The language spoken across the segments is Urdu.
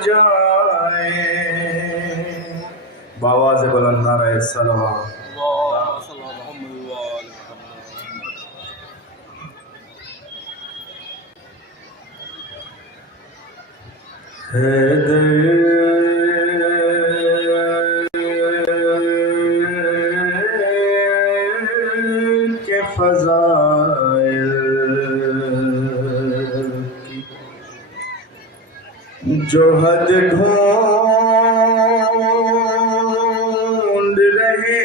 جائیں بآواز بلند نعرہ صلوات حیدر کے فضائل کی جو حد ڈھونڈ رہے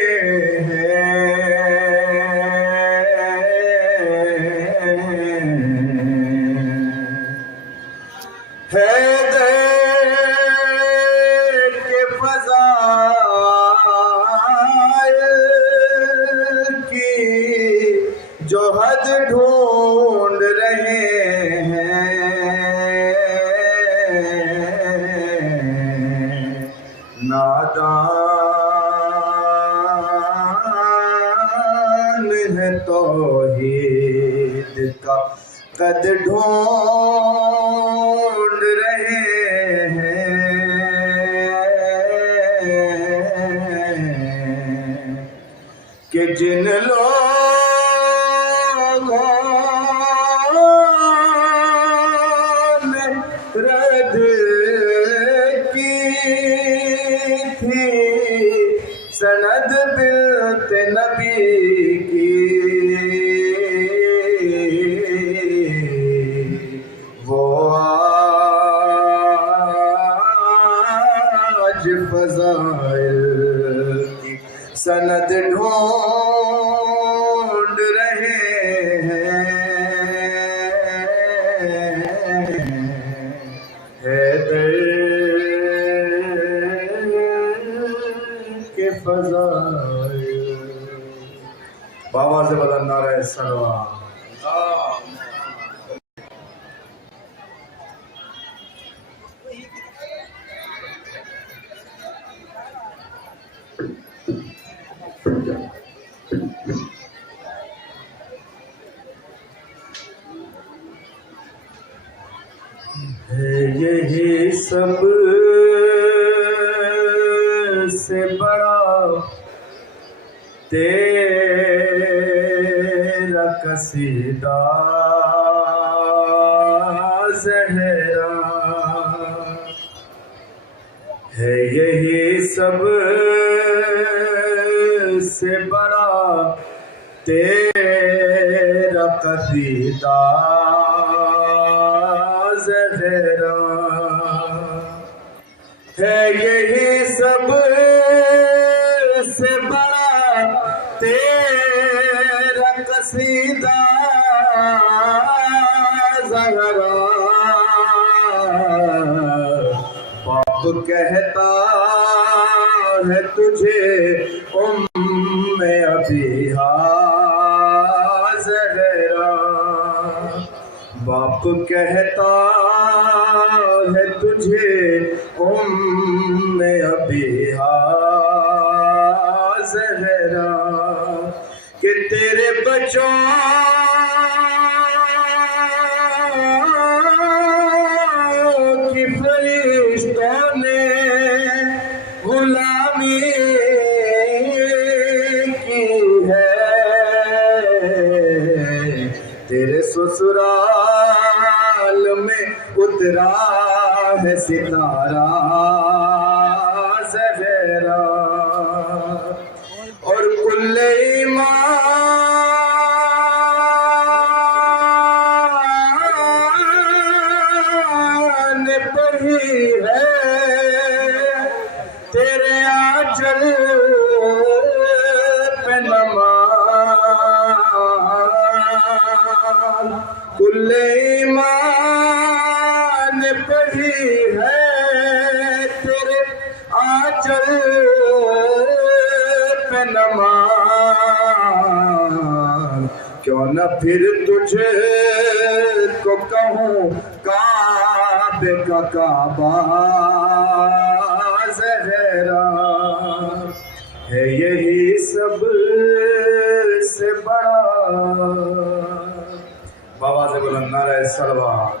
جو حد ڈھونڈ رہے ہیں نادان ہے توحید کا قد ڈھونڈ رہے ہیں کہ جن لوگوں نے رد کی تھی سند بنت نبی کی وہ آج فضائل کی سند ڈھونڈ رہے ہیں حیدر کے فضائل بآواز بلند نعرہ صلوات ہے یہی سب سے بڑا تیرا قصیدہ زہرا ہے یہی سب سے بڑا تیرا قصیدہ زہرا ہے یہی سب سے بڑا تیرا قصیدہ زہرا باپ کہتا ہے تجھے ابیہا زہرا باپ کہتا ہے تجھے ابیہا زہرا کہ تیرے بچوں کی فرشتوں نے غلامی کی ہے تیرے سسرال میں اترا ہے ستارہ زہرا اور کل ایمان پر ہی ہے تیرے آنچل پہ نماز کل ایمان پر ہی ہے تیرے آنچل پہ نماز کیوں نہ پھر تجھے کو کہوں کعبے کا کعبہ زہرا ہے یہی سب سے بڑا بآواز بلند نعرہ صلوات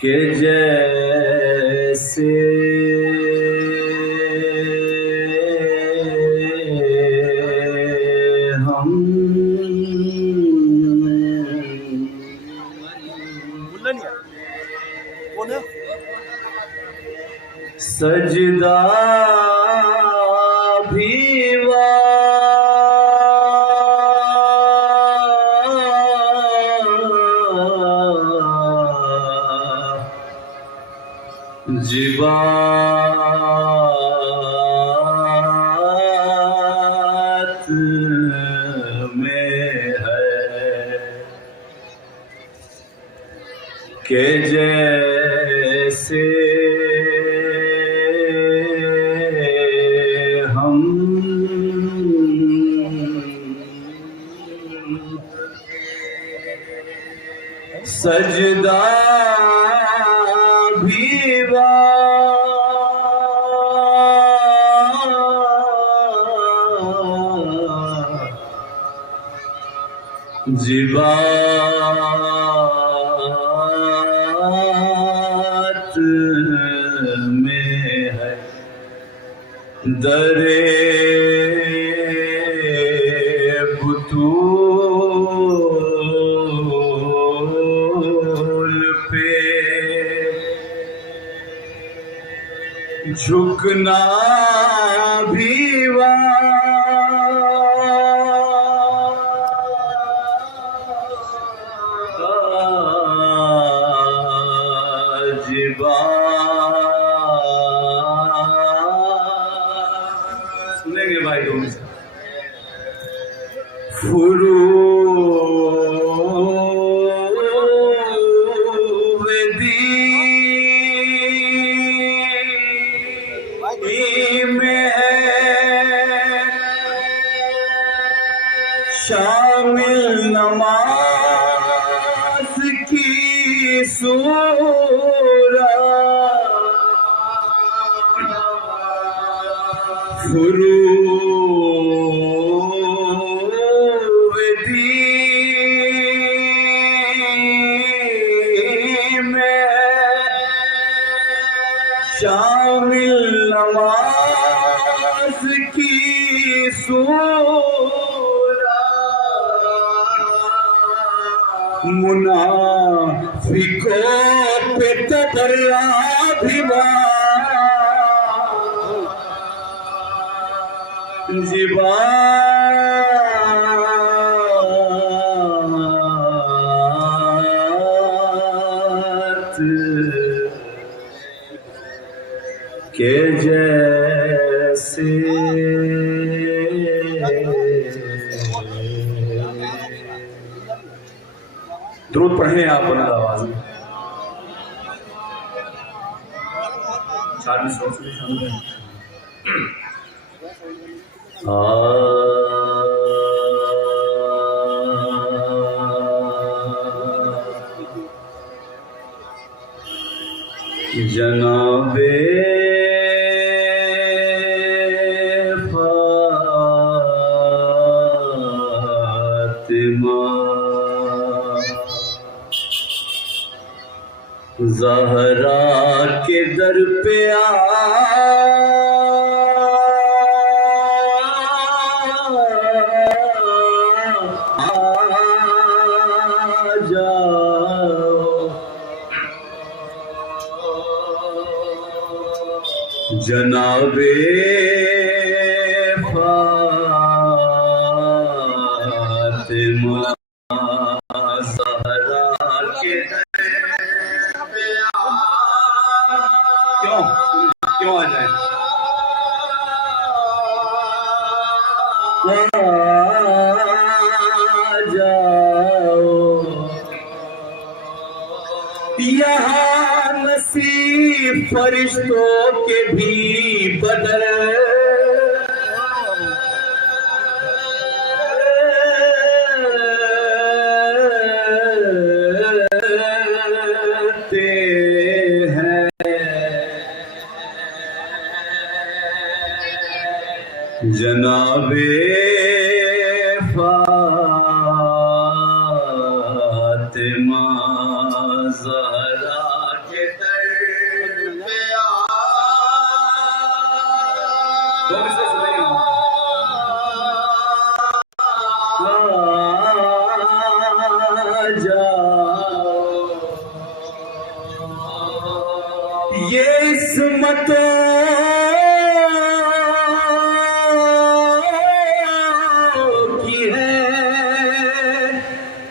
کہ جیسے ہم سجدہ بھی جبات میں ہے کہ جیسے ہم سجدہ بھی جبات میں ہے درے بطول پہ جھکنا بھی سنیں گے بھائی دونوں سے میں شامل نماز کی صورت میں شامل نماز کی صورت منافقوں پہ تبرا بھی جبات کے جیسے درود پڑھیں آپ بلند آواز میں چار سو سے شامل ہیں جناب فاطمہ زہرا کے در پہ آ جاؤ جناب فاطمہ کے در پہ کیوں آ جائیں؟ جاؤ یہاں نصیب فرشتوں کے بھی بدلتے ہیں جناب فاطمہ زہرا کے در پہ جاؤ یہ عصمتوں کی ہے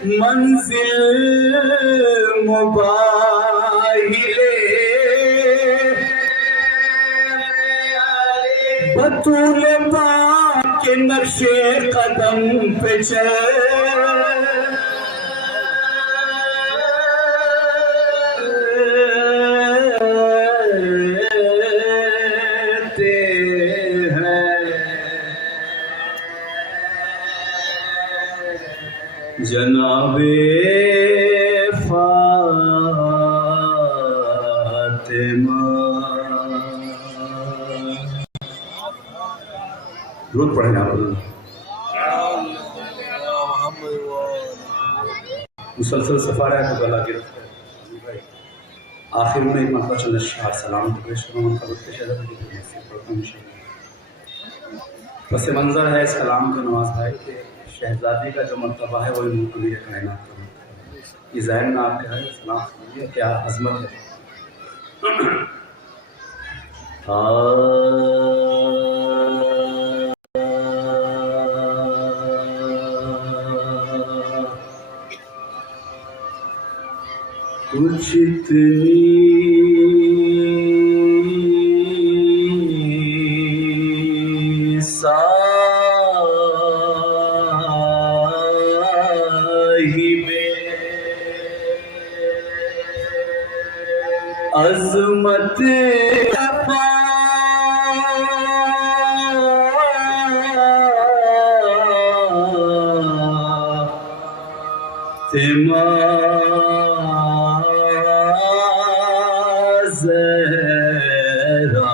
منزل مباہلے بطول پاک کے نقش قدم پہ چلتے ہیں جناب فاطمہ درود پڑھیں آپ لوگ. مسلسل سفارہ ہے تو گلا گرفت ہے. آخر میں ایک مرتبہ چند اشعار سلامت پیش کروں ان کا وقت شہزادی کی نصیب پڑھتا ہوں انشاءاللہ. پس منظر ہے اس کلام کا نواز بھائی کہ شہزادی کا جو مرتبہ ہے وہ ملک کائنات کا مرتبہ ہے. یہ ذہن میں آپ کے ہے سلام سنیے کیا عظمت ہے. کچھ اتنی صاحب عظمت فاطمہ زہرا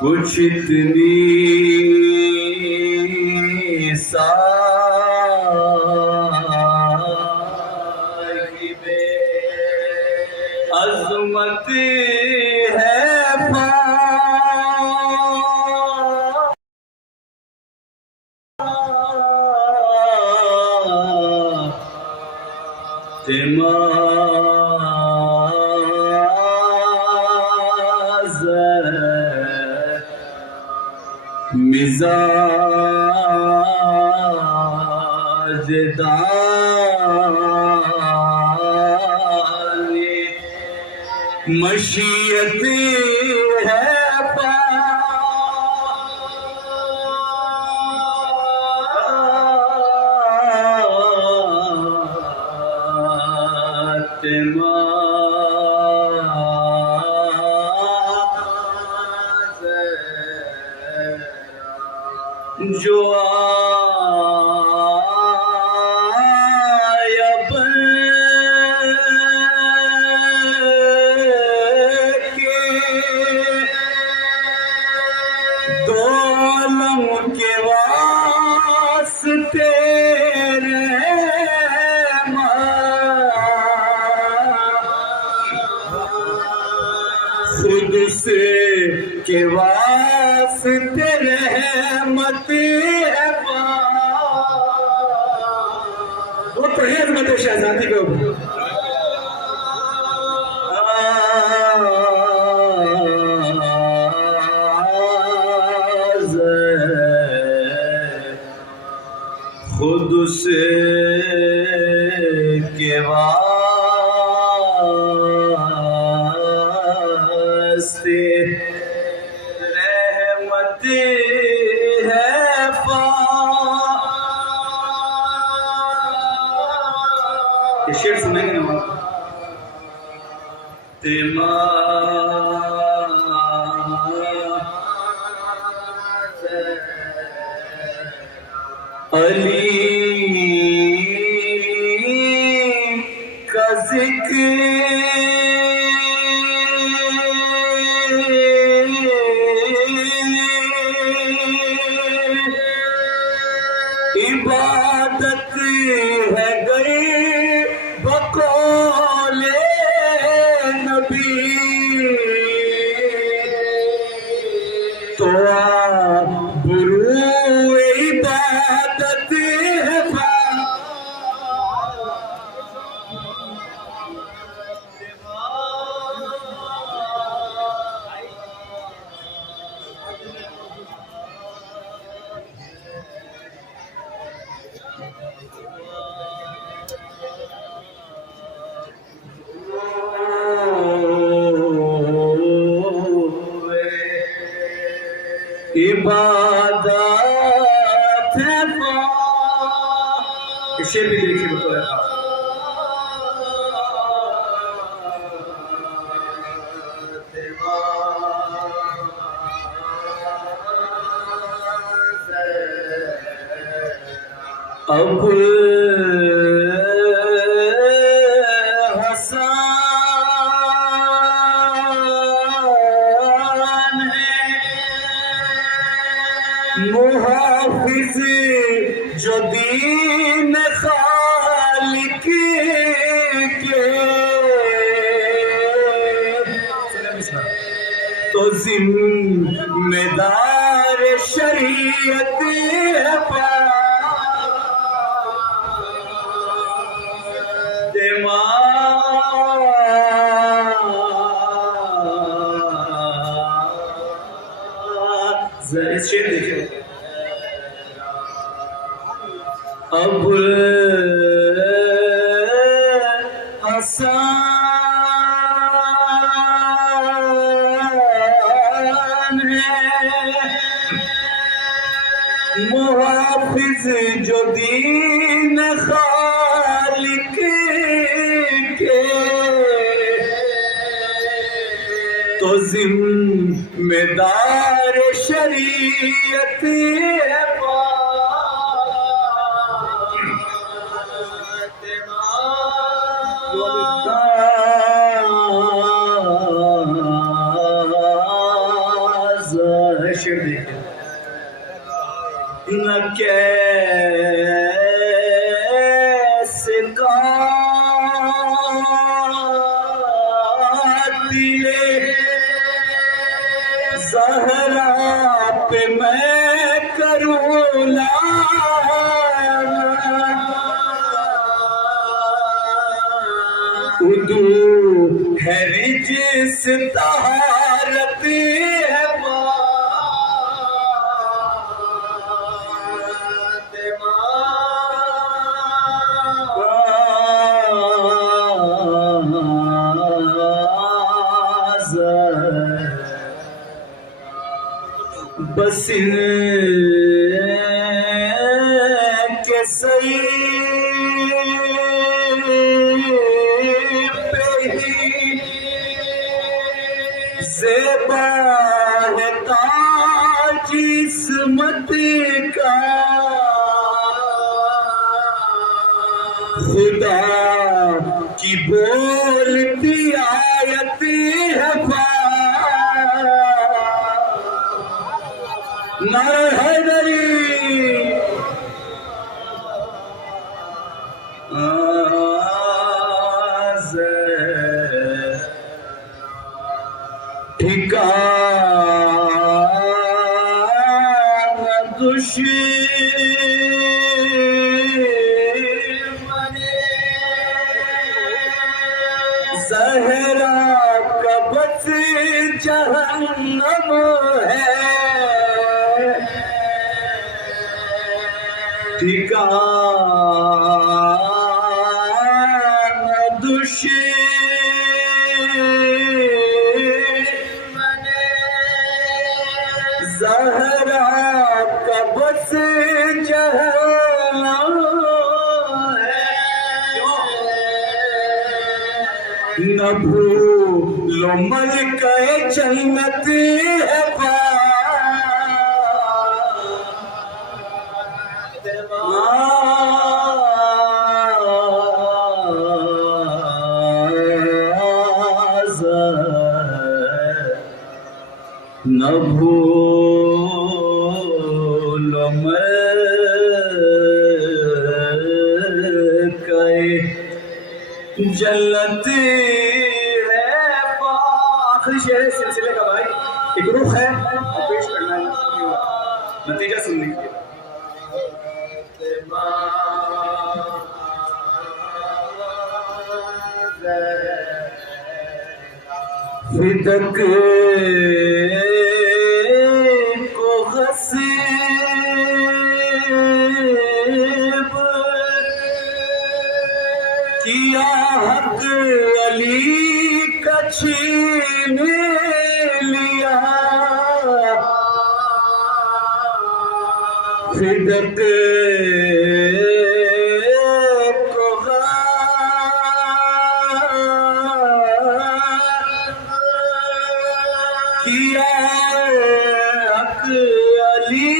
کچھ اتنی صاحب عظمت ہے فاطمہ مزاج دانی مشیت ہے فاطمہ جو آیا بن کے دو عالم کے واسطے خود سے کے واسطے رحمت ہے وہ پرہیز مت شہزادی کو خود سے کے واسطے رحمت ہے یہ شعر سنیں گے نا علی کا ذکر عبادت ہے گئی بقول نبی تو برو عبادت ہے عبادت ہے شعر بھی لکھی بطور خاص ابو الحسن ہے محافظ جو دین خالق کے تو ذمہ دار شریعت ہے اس شعر دیکھیں ابو الحسن ہے محافظ جو دین خالق کے تو ذمہ دار شریعت ہے نہ کیسے قاتل زہرا پہ میں کروں اردو ہے رجس طہارت ہے بس کے صحیح پہ ہی زیبا ہے تاج عصمت کا خدا کی بولتی آیت ہے نعرہ حیدری ٹھکانہ دشمن زہرا کا بس جہنم ہے ٹھکانہ دشمن زہرا کا بس جہنم ہے نہ بھولو ملکہ جنت ہے نہ بھولو ملکہ جنت ہے آخری شعر اس سلسلے کا بھائی ایک رخ ہے اور پیش کرنا ہے نتیجہ سن لیجیے فدق کو غصب کیا حق علی کا چھین لیا فدق کو کیا حق علی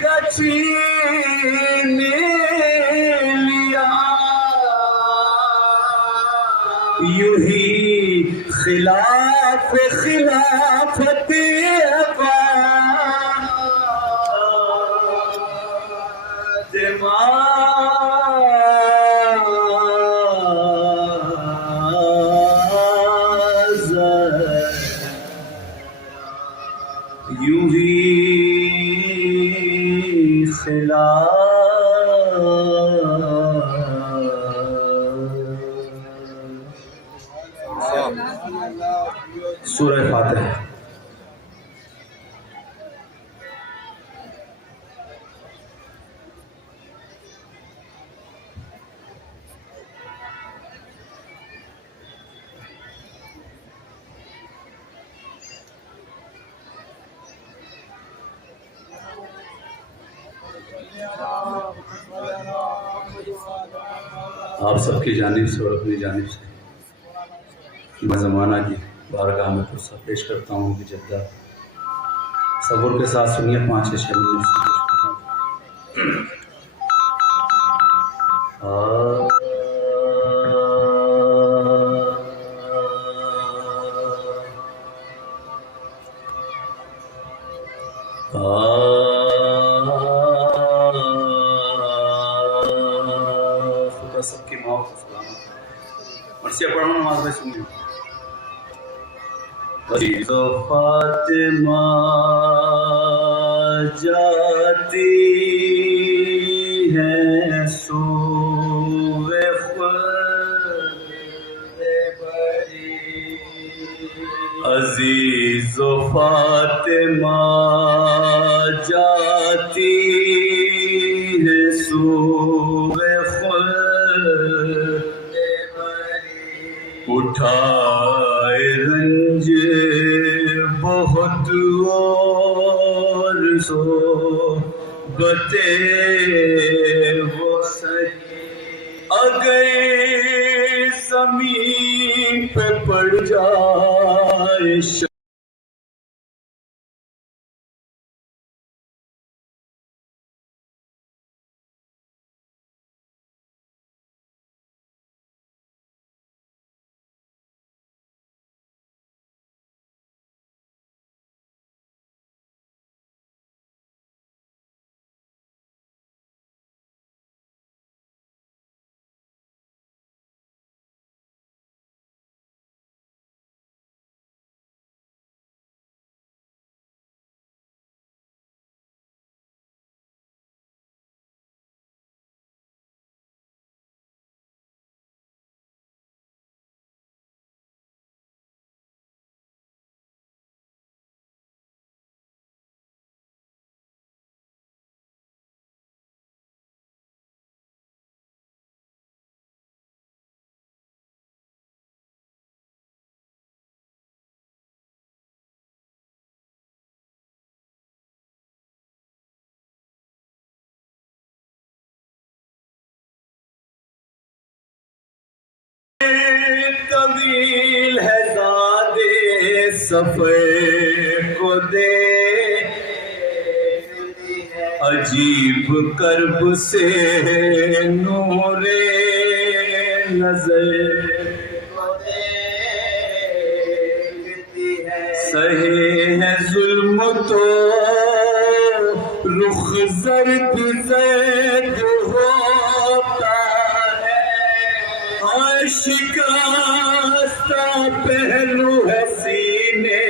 کا چھین لیا یوں ہی خلاف خلافت یوں ہی سورہ فاتحہ آپ سب کی جانب سے اور اپنی جانب سے میں زمانہ کی بارگاہ میں قصہ پیش کرتا ہوں کہ جدہ صبر کے ساتھ سنیے 5-6 منٹ خدا سب کی ماں کو سلامت مرثیہ پڑھوں نماز میں سنیے عزیز و فاطمہ جاتی ہیں سوئے خود بری عزیز و فاطمہ جاتی ہیں سوئے خود اٹھائے رنج بہت اور صحبتِ وہ سہی اگر زمین پہ پڑ جائے تبدیل ہے زادے سفر کو دے عجیب کرب سے نور نظر سہے ہے ظلم تو رخ زرد زید ہوتا ہے شکستہ پہلو ہے سینے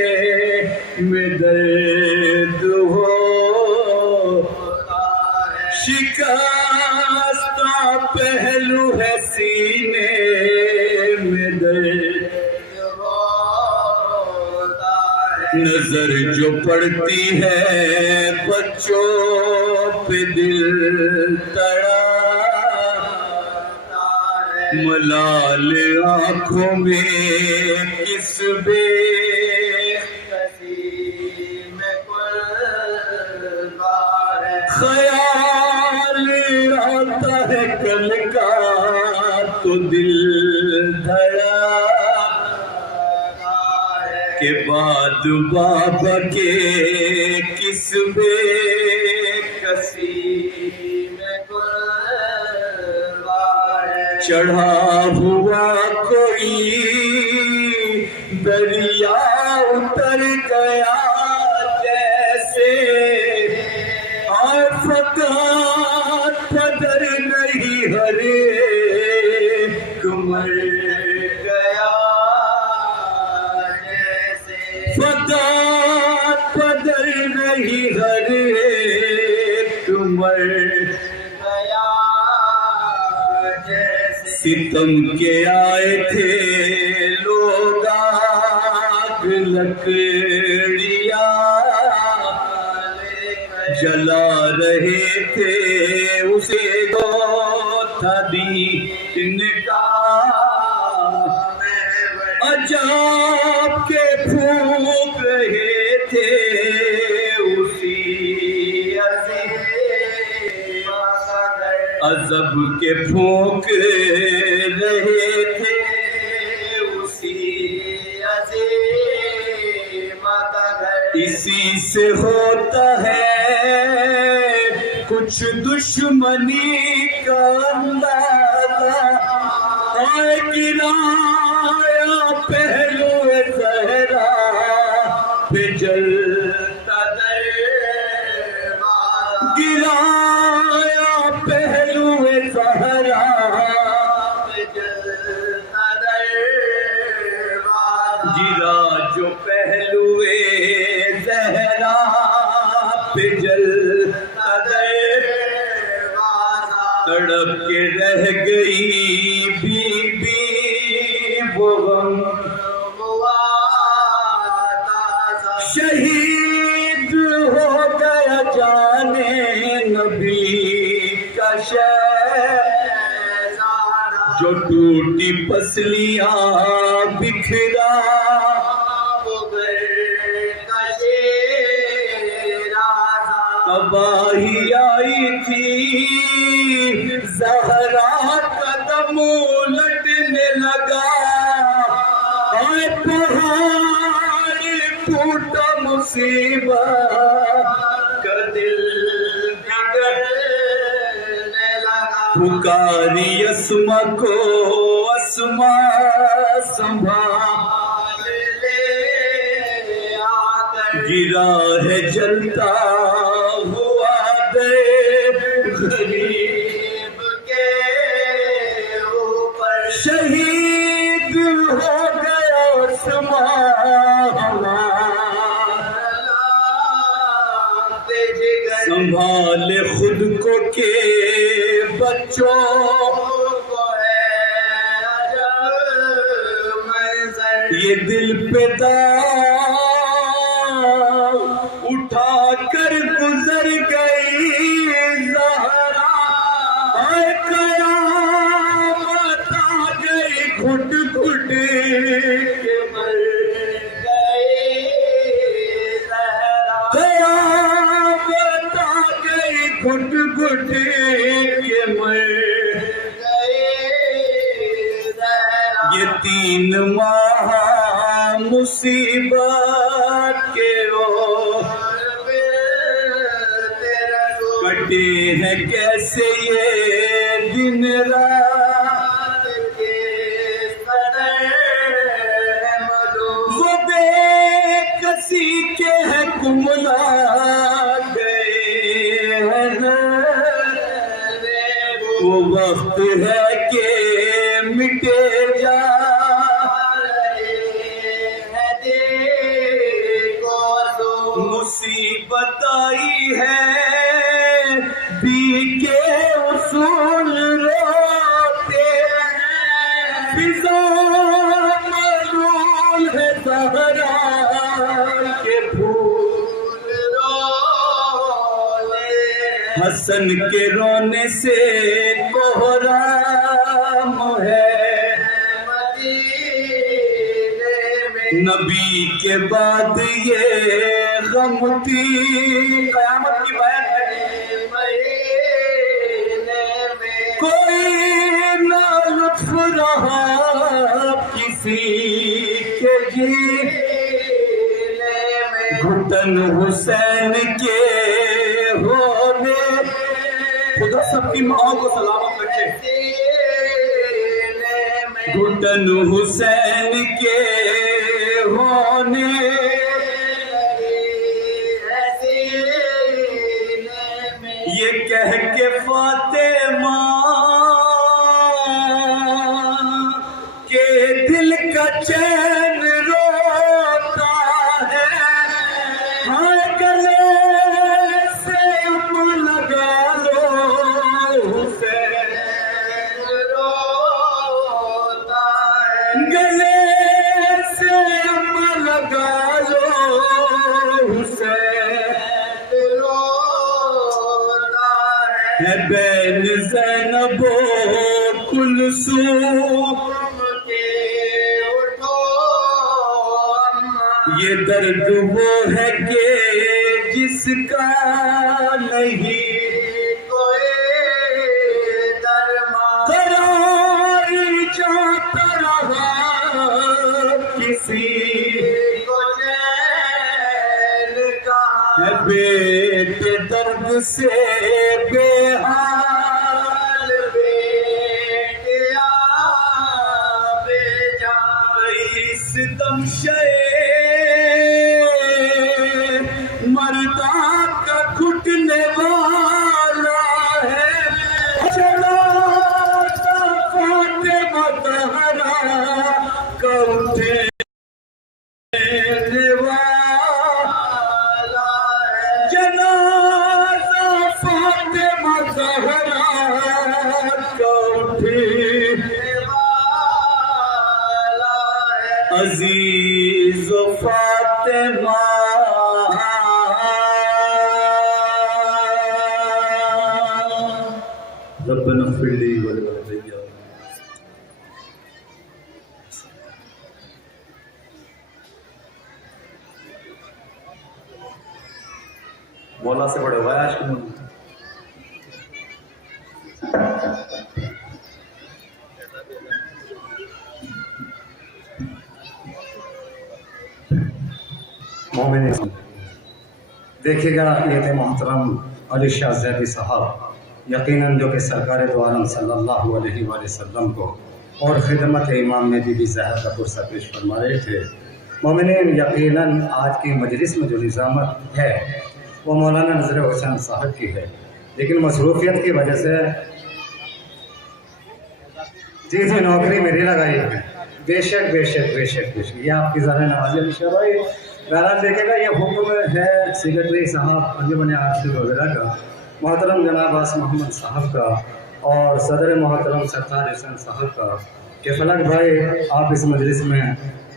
میں درد ہوتا ہے شکستہ پہلو ہے سینے میں درد نظر جو پڑتی ہے بچوں پہ دل تڑا ملال آنکھوں میں کس بے خیال آتا ہے کل کا تو دل دھڑا کے بعد بابا کے کس بے کسی میں چڑھا ہوا کوئی دریا اتر گیا جیسے اور فقط قدر نہیں ہر ایک مر فقط قدر نہیں ہر ایک مر گیا ستم کے آئے تھے لوگ آگ لکڑیاں جلا رہے تھے اسے دو تھا دین کا عجاب کے پھونک رہے تھے اسی عذب کے پھونک رہے تھے اسی اسی سے ہوتا ہے کچھ دشمنی کا اندازہ اور گرایا پہلو زہرا پہ جلتا گرایا پہلو زہرا پہ جلتا گرا جو پہلو زہرا پہ جلتا تڑپ کے رہ گئی بی بی وہ غم شہید ہو گیا جانے نبی کا شہزادہ جو ٹوٹی پسلیاں بکھرا تباہی آئی تھی زہرا قدم لٹنے لگا اور پہاڑ ٹوٹا مصیبت کا دل بگڑنے لگا پکاری اسما کو اسما سنبھال لے گرا ہے جلتا ہوا دے غریب کے اوپر شہید ہو گیا سنبھال خود کو کہ بچوں یہ دل پہ داغ اٹھا کر گزر گئی زہرا اے قیامت آ گئی گھٹ گھٹ کے مر گئی زہرا قیامت آ گئی گھٹ گھٹ کے مر گئی زہرا یہ 3 ماہ مصیبت کے کٹے ہیں کیسے یہ دن رات کے وہ بے کسی کے کملا گئے ہیں وہ وقت ہے کہ مٹے جا مصیبت آئی ہے بھی کے اصول روتے فضا ملول ہے زہرا کے پھول حسن کے رونے سے کوہرام ہے نبی کے بعد یہ غم تھی قیامت کی بات ہے کوئی نہ لطف رہا کسی کے جی گھٹن حسین کے ہونے خدا سب کی ماں کو سلامت رکھے گھٹن حسین کے ہونے یہ کہہ کے فاطمہ کے دل کا چین روتا ہے ہر گلے سے لگا لو حسین روتا ہے گلے سے لگا لو حسین ہے بین زینب و کلثوم کے اٹھو یہ درد وہ ہے کہ جس کا نہیں کوئی درمان قرار جاتا رہا کسی کو چین کا ہے بیٹے درد سے بے حال بیٹیا بے جان اس دم مردہ کا گھٹنے والا ہے چلا فاطمہ زہرا کا اٹھنے والا جنازہ فاطمہ زہرا کا اٹھنے والا عزیز و فاطمہ ربنا اغفر لي ولوالدي مولا سے بڑے ہوئے آج کے مولا مومن دیکھیے گا یہ تھے محترم علی شاہ زیدی صاحب یقیناً جو کہ سرکار دو عالم صلی اللہ علیہ وآلہ وسلم کو اور خدمت امام نے بی بی زہرا کا پرسہ پیش فرما رہے تھے مومنین یقیناً آج کی مجلس میں جو نظامت ہے وہ مولانا نذر حسین صاحب کی ہے لیکن مصروفیت کی وجہ سے جی نوکری میری لگائی ہے بے شک بے شک بے شک بے شک یہ آپ کی ذرا نوازی علی شاہ بھائی بہرحال دیکھے گا یہ حکم ہے سیکرٹری صاحب انجمن عارفین وغیرہ کا محترم جناب آس محمد صاحب کا اور صدر محترم سرکار حسین صاحب کا کہ فلک بھائی آپ اس مجلس میں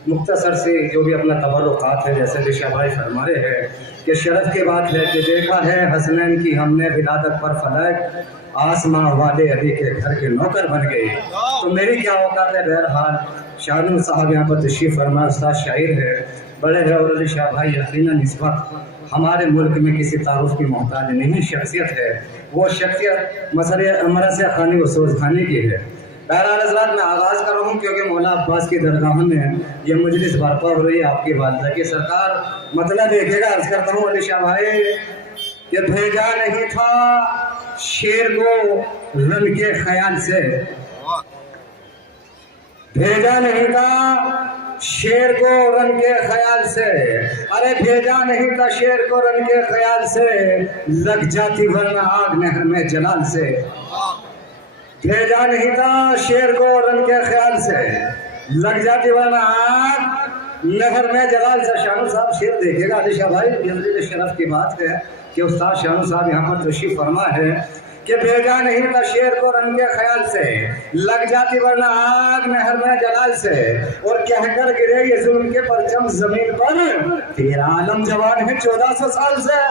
مختصر سی جو بھی اپنا تبرکات ہے جیسے علی شاہ بھائی فرما رہے ہیں کہ شرف کی بات ہے کہ دیکھا ہے حسنین کی ہم نے ولادت پر فلک آسماں والے علی کے گھر کے نوکر بن گئے تو میری کیا اوقات ہے بہرحال شاہنور صاحب یہاں پر تشریف فرما استاد شاعر ہے بڑے ہے اور علی شاہ بھائی یقیناً اس وقت ہمارے ملک میں کسی تعارف کی محتاج نہیں شخصیت ہے وہ شخصیت مرثیہ خانی و سوز خانی کی ہے بہرحال حضرات میں آغاز کر رہا ہوں کیونکہ مولا عباس کی درگاہ میں یہ مجلس برپا ہو رہی ہے آپ کی والدہ کی سرکار مطلب دیکھے گا عرض کرتا ہوں علی شاہ بھائی کہ بھیجا نہیں تھا شیر کو رن کے خیال سے بھیجا نہیں تھا شیر کو رن کے خیال سے ارے بھیجا نہیں تھا شیر کو رن کے خیال سے لگ جاتی ورنہ آگ نہر میں جلال سے بھیجا نہیں تھا شیر کو رن کے خیال سے لگ جاتی ورنہ آگ نہر میں جلال سے شانو صاحب شیر دیکھے گا علی شاہ بھائی یہ شرف کی بات ہے کہ استاد شانو صاحب یہاں پر تشریف فرما ہے کہ بھیجا نہیں تھا شیر کو رن کے خیال سے لگ جاتی ورنہ آگ نہر میں جلال سے اور کہہ کر گرے یہ ظلم کے پرچم زمین پر تیرا عالم جوان ہے 1400 سال سے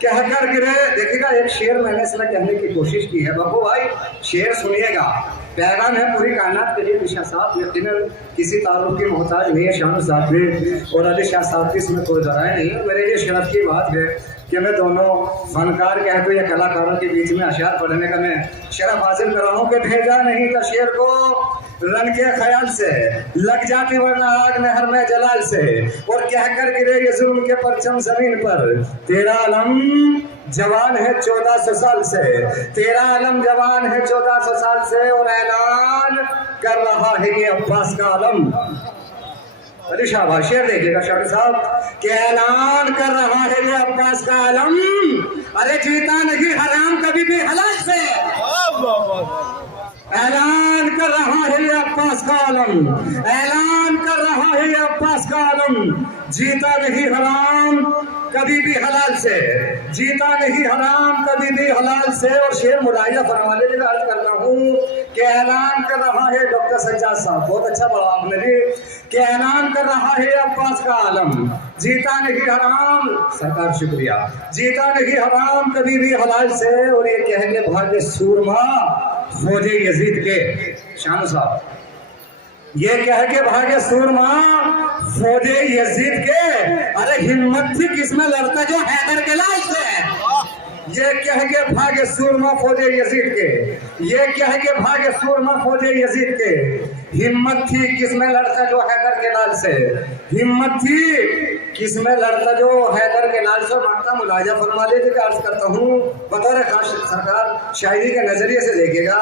کہہ کر گرے دیکھے گا ایک شعر میں نے اس لیے کہنے کی کوشش کی ہے بابو بھائی شعر سنیے گا پیغام ہے پوری کائنات کے لیے علی شاہ صاحب یقیناً کسی تعارف کی محتاج نہیں ہے شانو صاحب بھی اور علی شاہ صاحب کی اس میں کوئی ذرائع نہیں ہے میرے لیے شرف کی بات ہے کہ میں دونوں فنکار کہتے یا کلاکاروں کے بیچ میں اشعار پڑھنے کا میں شرف حاصل کر رہا ہوں کہ بھیجا نہیں تھا شیر کو رن کے خیال سے لگ جاتی ورنہ آگ نہر میں جلال سے اور کہہ کر گرے یہ ظلم کے پرچم زمین پر تیرا علم جوان ہے 1400 سال سے تیرا علم جوان ہے 1400 سال سے اور اعلان کر رہا ہے یہ عباس کا علم علی شاہ بھائی شعر دیکھیے گا شاہ صاحب کہ اعلان کر رہا ہے یہ عباس کا علم ارے جیتا نہیں حرام کبھی بھی حلال سے اعلان کر رہا ہے یہ عباس کا علم اعلان کر رہا ہے یہ عباس کا علم جیتا نہیں حرام کبھی بھی حلال سے جیتا نہیں حرام کبھی بھی حلال سے اور شعر ملاحظہ فرمانے کے لیے عرض کرتا ہوں کہ اعلان کر رہا ہے ڈاکٹر سجاد صاحب بہت اچھا پڑھا آپ نے بھی کہ اعلان کر رہا ہے عباس کا عالم جیتا نہیں حرام سرکار شکریہ جیتا نہیں حرام کبھی بھی حلال سے اور یہ کہہ کے بھاگے سورما فوج یزید کے شانو صاحب یہ کہہ کے بھاگے سورما فوج یزید کے ارے ہمت تھی کس میں لڑتا جو حیدر کے لال سے یہ کہہ کے بھاگے سورما فوج یزید کے یہ کہہ کے بھاگے سورما فوج یزید کے ہمت تھی کس میں لڑتا جو حیدر کے لال سے ہمت تھی کس میں لڑتا جو حیدر کے لال سے مکہ ملاحظہ فرما لیتے کہ عرض کرتا ہوں بطور خاص سرکار شاعری کے نظریے سے دیکھے گا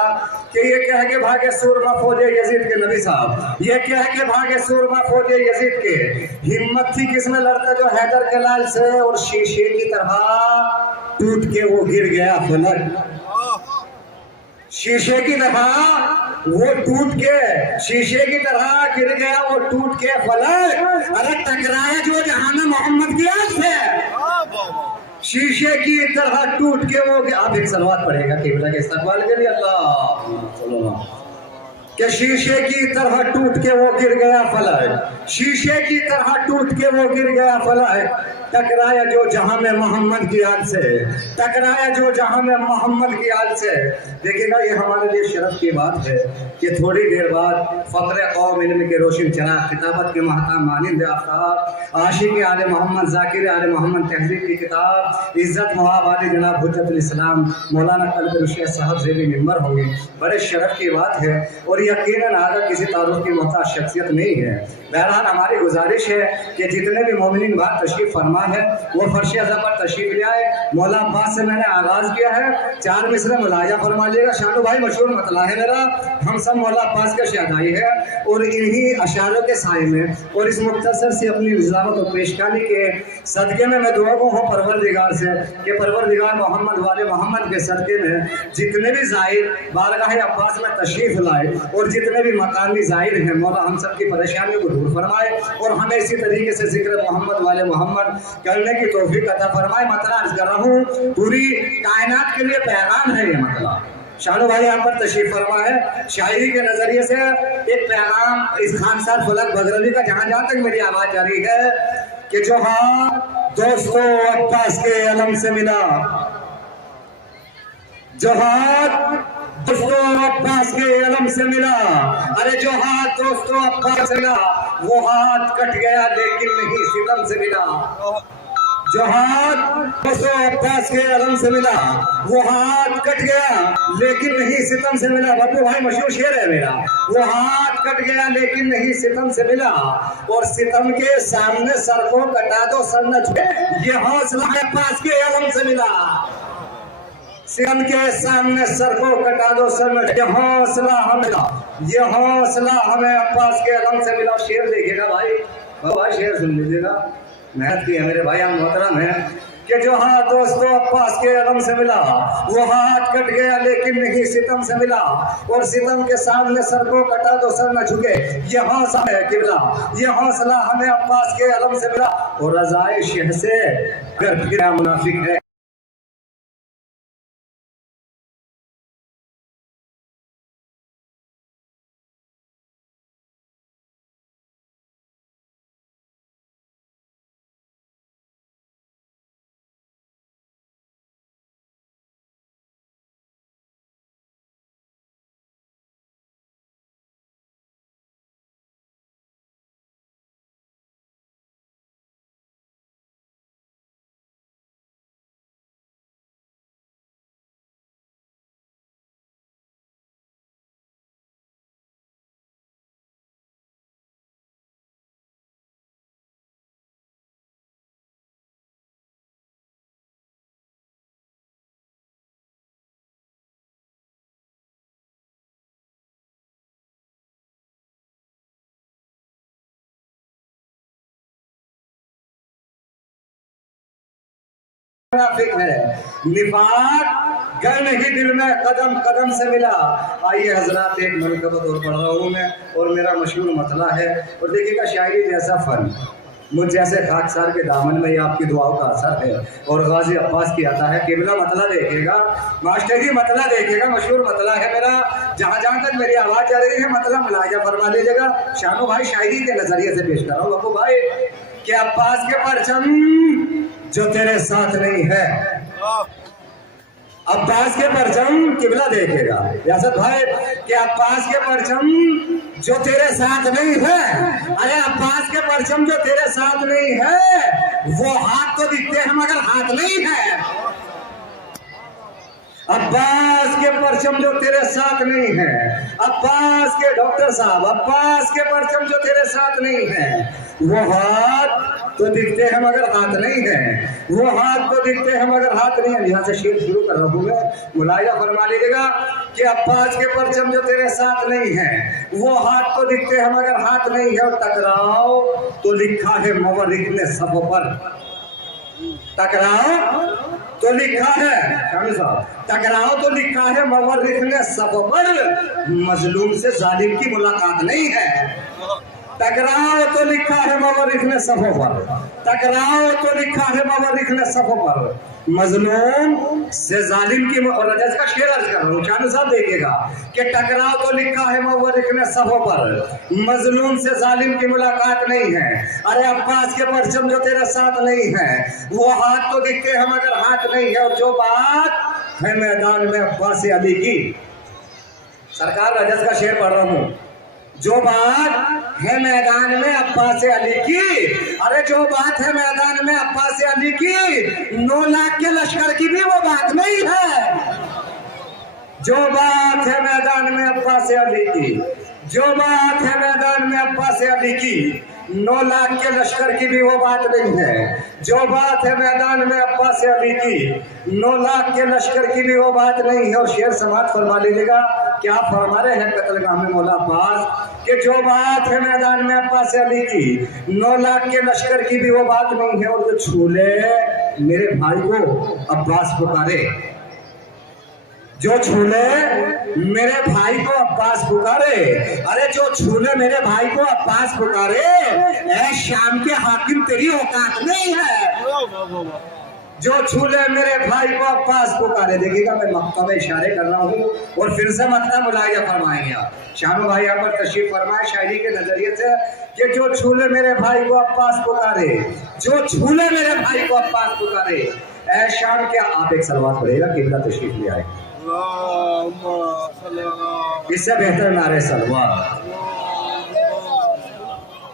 کہ یہ کہہ کے بھاگے سورما فوج یزید کے نبی صاحب یہ کہہ کے بھاگے سورما فوج یزید کے ہمت تھی کس میں لڑتا جو حیدر کے لال سے اور شیشے کی طرح ٹوٹ کے وہ گر گیا فلک شیشے کی طرح وہ ٹوٹ کے شیشے کی طرح گر گیا وہ ٹوٹ کے فلک ارے ٹکرایا جو جہان محمد کی آنکھ سے شیشے کی طرح ٹوٹ کے وہ آپ ایک صلوات پڑھے گا قبلہ کے استقبال کے لیے اللہ کہ شیشے کی طرح ٹوٹ کے وہ گر گیا فلک شیشے کی طرح ٹوٹ کے وہ گر گیا فلک ٹکرایا جو جہاں میں محمد کی آل سے ٹکرایا جو جہاں میں محمد کی آل سے دیکھے گا یہ ہمارے لیے شرف کی بات ہے کہ تھوڑی دیر بعد فخر قوم علم کے روشن چراغ خطابت کے مہتاب مانند آفتاب عاشق آل محمد ذاکر آل محمد تہذیب کی کتاب عزت محاب علی جناب حجت الاسلام مولانا قلب الشیخ صاحب زیرِ منبر ہوں گے بڑے شرف کی بات ہے اور یقیناً آگا کسی تعارف کی محتاج شخصیت نہیں ہے بہرحال ہماری گزارش ہے کہ جتنے بھی مومنین بات تشریف فرما ہے وہ فرش ازا پر تشریف لے آئے مولا عباس سے میں نے آغاز کیا ہے 4 مصرے ملاحظہ فرما لے گا شانو بھائی مشہور مطلع ہے میرا ہم سب مولا عباس کا شہدائی ہے اور انہی اشعاروں کے سائے میں اور اس مختصر سے اپنی نظامت و پیشکاری کے صدقے میں دعا کو ہوں پروردگار سے کہ پروردگار محمد والے محمد کے صدقے میں جتنے بھی زائر بارگاہ عباس میں تشریف لائے اور جتنے بھی مقامی زائر ہیں مولا ہم سب کی پریشانیوں کو دور فرمائے اور ہمیں اسی طریقے سے ذکر محمد والے محمد کرنے کی توفیق عطا فرمائے مطلع عرض کر رہا ہوں پوری کائنات کے لیے پیغام ہے یہ مطلع شانو بھائی یہاں پر تشریف فرما ہے شاعری کے نظریے سے ایک پیغام اس خان سار فلک بغروی کا جہاں تک میری آواز جاری ہے کہ جو ہاتھ دوستو عباس کے علم سے ملا جو ہاتھ دوستو عباس کے علم سے ملا ارے جو ہاتھ دوستو عباس سے ملا وہ ہاتھ کٹ گیا لیکن نہیں ستم سے ملا جو ہاتھ عباس کے علم سے ملا وہ ہاتھ کٹ گیا لیکن نہیں ستم سے ملا. بابو بھائی مشہور شعر ہے میرا. وہ ہاتھ کٹ گیا لیکن نہیں ستم سے ملا اور ستم کے سامنے سر کو کٹا دو سر نہ جھکے. یہ حوصلہ عباس کے علم سے ملا. ستم کے سامنے سر کو کٹا دو سر نہ جھکے. یہ حوصلہ ہمیں یہ حوصلہ ہمیں عباس کے علم سے ملا. شعر دیکھیے گا بھائی. بھائی شعر سن لیجیے گا. محنت کی ہے میرے بھائی ہم محترم ہیں کہ جو ہاتھ دوستو عباس کے علم سے ملا وہ ہاتھ کٹ گیا لیکن نہیں ستم سے ملا اور ستم کے سامنے سر کو کٹا تو سر نہ جھکے. یہ حوصلہ ہے قبلہ. یہ حوصلہ ہمیں عباس کے علم سے ملا. اور رضائے شہ سے اگر پھر منافق ہے منافق ہے. نفاق گر نہیں دل میں قدم قدم سے ملا. آئیے حضرات ایک منقبت اور پڑھ رہا ہوں میں اور میرا مشہور مطلع ہے. اور دیکھیے گا شاعری جیسا فن مجھ جیسے خاکسار کے دامن میں یہ آپ کی دعاؤں کا اثر ہے. اور غازی عباس کی آتا ہے قبلہ مطلع دیکھیے گا. ماسٹر جی مطلع دیکھیے گا. مشہور مطلع ہے میرا. جہاں جہاں تک میری آواز جا رہی ہے مطلع ملاحظہ فرما لیجیے گا. شانو بھائی شاعری کے نظریے سے پیش کر رہا ہوں ابو بھائی کہ عباس کے پرچم جو تیرے ساتھ نہیں ہے. عباس کے پرچم قبلہ دیکھے گا ریاست بھائی کہ عباس کے پرچم جو تیرے ساتھ نہیں ہے. ارے عباس کے پرچم جو تیرے ساتھ نہیں ہے وہ ہاتھ تو دکھتے ہیں مگر ہاتھ نہیں ہے. عباس کے پرچم جو تیرے ساتھ نہیں ہے. عباس کے ڈاکٹر صاحب عباس کے پرچم جو تیرے ساتھ نہیں ہے وہ ہاتھ تو دکھتے ہیں مگر ہاتھ نہیں ہے. وہ ہاتھ تو دکھتے ہیں مگر ہاتھ نہیں ہے. یہاں سے شعر شروع کر رہا ہوں میں. ملاحظہ فرما لیجیے گا کہ عباس کے پرچم جو تیرے ساتھ نہیں ہے وہ ہاتھ تو دکھتے ہیں مگر ہاتھ نہیں ہے. اور ٹکراؤ تو لکھا ہے مورخ نے صف پر. ٹکراؤ تو لکھا ہے شامی صاحب ٹکراؤ تو لکھا ہے مورخ نے صف پر. مظلوم سے ظالم کی ملاقات نہیں ہے. ٹکراؤ تو لکھا ہے مورخ نے صفوں پر. ٹکراؤ تو لکھا ہے مورخ نے صفوں پر. مظلوم سے ظالم کی رجز کا شعر عرض کر رہا ہوں. چانو صاحب دیکھیے گا کہ ٹکراؤ تو لکھا ہے مورخ نے صفوں پر. مظلوم سے ظالم کی ملاقات نہیں ہے. ارے عباس کے پرچم جو تیرے ساتھ نہیں ہے وہ ہاتھ تو دکھتے ہیں مگر ہاتھ نہیں ہے. اور جو بات ہے میدان میں عباس علی کی سرکار رجز کا شعر پڑھ رہا ہوں. جو بات ہے میدان میں عباس علی کی. ارے جو بات ہے میدان میں عباس علی کی 9 لاکھ کے لشکر کی بھی وہ بات نہیں ہے. جو بات ہے میدان میں عباس علی کی جو بات ہے میدان میں عباس علی کی 9 لاکھ کے لشکر کی بھی وہ بات نہیں ہے. جو بات ہے میدان میں عباس علی کی 9 لاکھ کے لشکر کی بھی وہ بات نہیں ہے. اور شعر سماعت فرما لیجیے گا. کیا فرما رہے ہیں قتل گاہ میں مولا عباس کہ جو بات ہے میدان میں عباس علی کی 9 لاکھ کے لشکر کی بھی وہ بات نہیں ہے. اور جو چھولے میرے بھائی کو عباس پکارے جو چھولے میرے بھائی کو عباس پکارے. ارے جو چھولے میرے بھائی کو عباس پکارے اے شام کے حاکم تیری اوقات نہیں ہے. جو چھولے میرے بھائی کو عباس پکارے. دیکھیے گا میں مقطع میں اشارے کر رہا ہوں اور پھر سے مقطع ملاحظہ فرمائیں گے آپ. شانو بھائی یہاں پر تشریف فرمائے شاعری کے نظریے سے کہ جو چھولے میرے بھائی کو عباس پکارے جو چھولے میرے بھائی کو عباس پکارے اے شام کے. آپ ایک سلوات پڑھے گا قبلہ تشریف لے آئے. اس سے بہتر نعرے سلوات.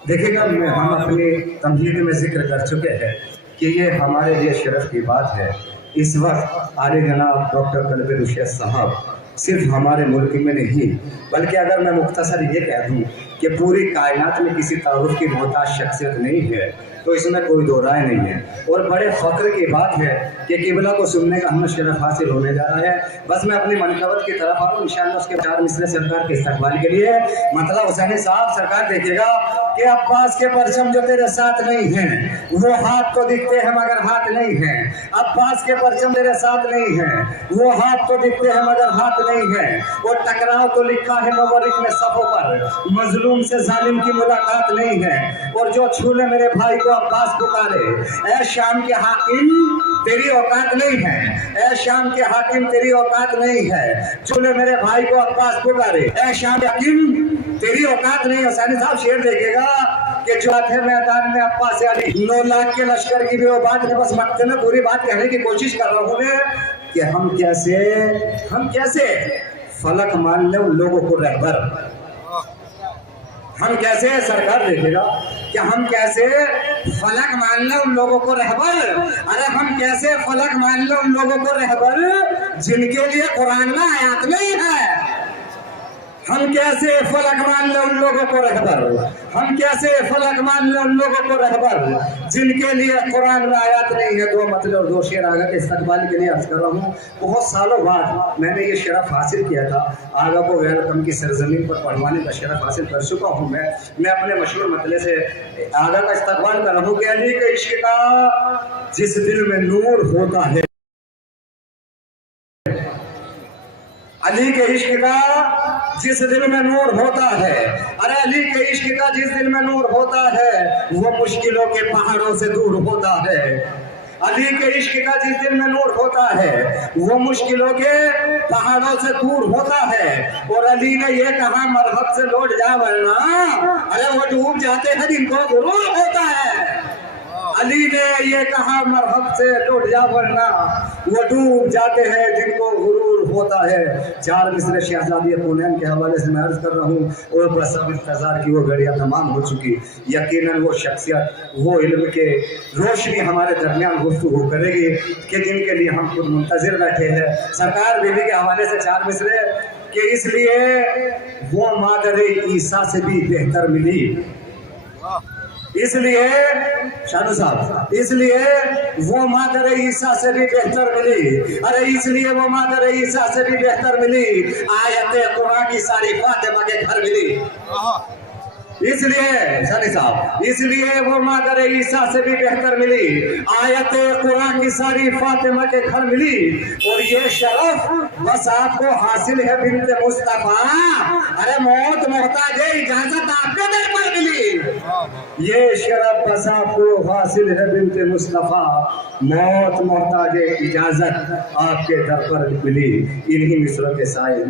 دیکھیں گا ہم اپنی تمہید میں ذکر کر چکے ہیں کہ یہ ہمارے لیے شرف کی بات ہے اس وقت عالی جناب ڈاکٹر طلب رشید صاحب صرف ہمارے ملک میں نہیں بلکہ اگر میں مختصر یہ کہہ دوں کہ پوری کائنات میں کسی تعارف کی محتاج شخصیت نہیں ہے تو اس میں کوئی دو رائے نہیں ہے، اور بڑے فخر کی بات ہے کہ قبلہ کو سننے کا ہمیں شرف حاصل ہونے جا رہا ہے۔ بس میں اپنی منقبت کی طرف آؤں، انشاءاللہ اس کے 4 مصرے سرکار کے استقبال کے لیے۔ مطلب حسینی صاحب سرکار دیکھیے گا کہ عباس کے پرچم جو تیرے ساتھ نہیں ہیں وہ ہاتھ تو دکھتے ہیں مگر ہاتھ نہیں ہیں، عباس کے پرچم تیرے ساتھ نہیں ہیں وہ ہاتھ تو دکھتے ہیں مگر ہاتھ نہیں ہیں، وہ ٹکراؤ تو لکھا ہے مورخ نے صفوں پر، مظلوم سے ظالم کی ملاقات نہیں ہے، اور جو چھو لے میرے بھائی کو عباس پکارے، اے شام کے حاکم تیری اوقات نہیں ہے، اے شام کے حاکم تیری اوقات نہیں ہے، چھو لے میرے بھائی کو عباس پکارے، اے شام کے حاکم تیری اوقات نہیں ہے۔ حسینی صاحب شعر دیکھے گا کہ جو آتے میدان میں عباس علی 9 لاکھ کے لشکر کی بھی وہ بات نہیں، بس مقتے میں پوری بات کہنے کی کوشش کر رہا ہوں میں کہ ہم کیسے فلک مان لیں ان لوگوں کو رہبر، ہم کیسے سرکار دیکھے گا کہ ہم کیسے فلک مان لیں ان لوگوں کو رہبر، ارے ہم کیسے فلک مان لیں ان لوگوں کو رہبر جن کے لیے قرآن میں آیات نہیں ہے، ہم کیسے فلک مان لیں ان لوگوں کو رہبر، ہم کیسے فلک مان لیں ان لوگوں کو رہبر جن کے لیے قرآن میں آیات نہیں ہے۔ 2 مطلب اور 2 شعر آگا کے استقبال کے لیے عرض کر رہا ہوں۔ بہت سالوں بعد میں نے یہ شرف حاصل کیا تھا، آگا کو ویلکم کی سرزمین پر پڑھوانے کا شرف حاصل کر چکا ہوں میں اپنے مشہور مطلع سے آگا کا استقبال کر رہا ہوں کہ علی کے عشق کا جس دل میں نور ہوتا ہے، علی کے عشق کا جس دل میں نور ہوتا ہے، ارے علی کے عشق کا جس دل میں نور ہوتا ہے وہ مشکلوں کے پہاڑوں سے دور ہوتا ہے، علی کے عشق کا جس دل میں نور ہوتا ہے وہ مشکلوں کے پہاڑوں سے دور ہوتا ہے، اور علی نے یہ کہا مرحب سے لوٹ جا ورنہ ارے وہ ڈوب جاتے ہیں جن کو غرور ہوتا ہے، علی نے یہ کہا مرحب سے لوٹ جا ورنہ وہ ڈوب جاتے ہیں جن کو غرور ہوتا ہے۔ 4 مصرے شہزادی کونین کے حوالے سے میں عرض کر رہا ہوں، اور بس اب انتظار کی وہ گھڑیاں تمام ہو چکی، یقیناً وہ شخصیت وہ علم کے روشنی ہمارے درمیان گفتگو کرے گی کہ جن کے لیے ہم خود منتظر بیٹھے ہیں۔ سرکار بیوی کے حوالے سے 4 مصرے کہ اس لیے وہ مادر عیسیٰ سے بھی بہتر ملی، اس لیے شانو صاحب اس لیے وہ مادر عیسیٰ سے بھی بہتر ملی، ارے اس لیے وہ مادر عیسیٰ سے بھی بہتر ملی، آیت قرآن کی ساری فاطمہ کے گھر ملی، اس لیے شانی صاحب اس لیے وہ مادر عیسیٰ سے بھی بہتر ملی، آیت قرآن کی ساری فاطمہ کے گھر ملی، اور یہ شرف بس آپ کو حاصل ہے بنت مصطفیٰ، ارے موت محتاج اجازت آپ کے در پر ملی، یہ شرف بس آپ کو حاصل ہے بنت مصطفیٰ، موت محتاج اجازت آپ کے در پر ملی۔ انہی مصروں کے سائے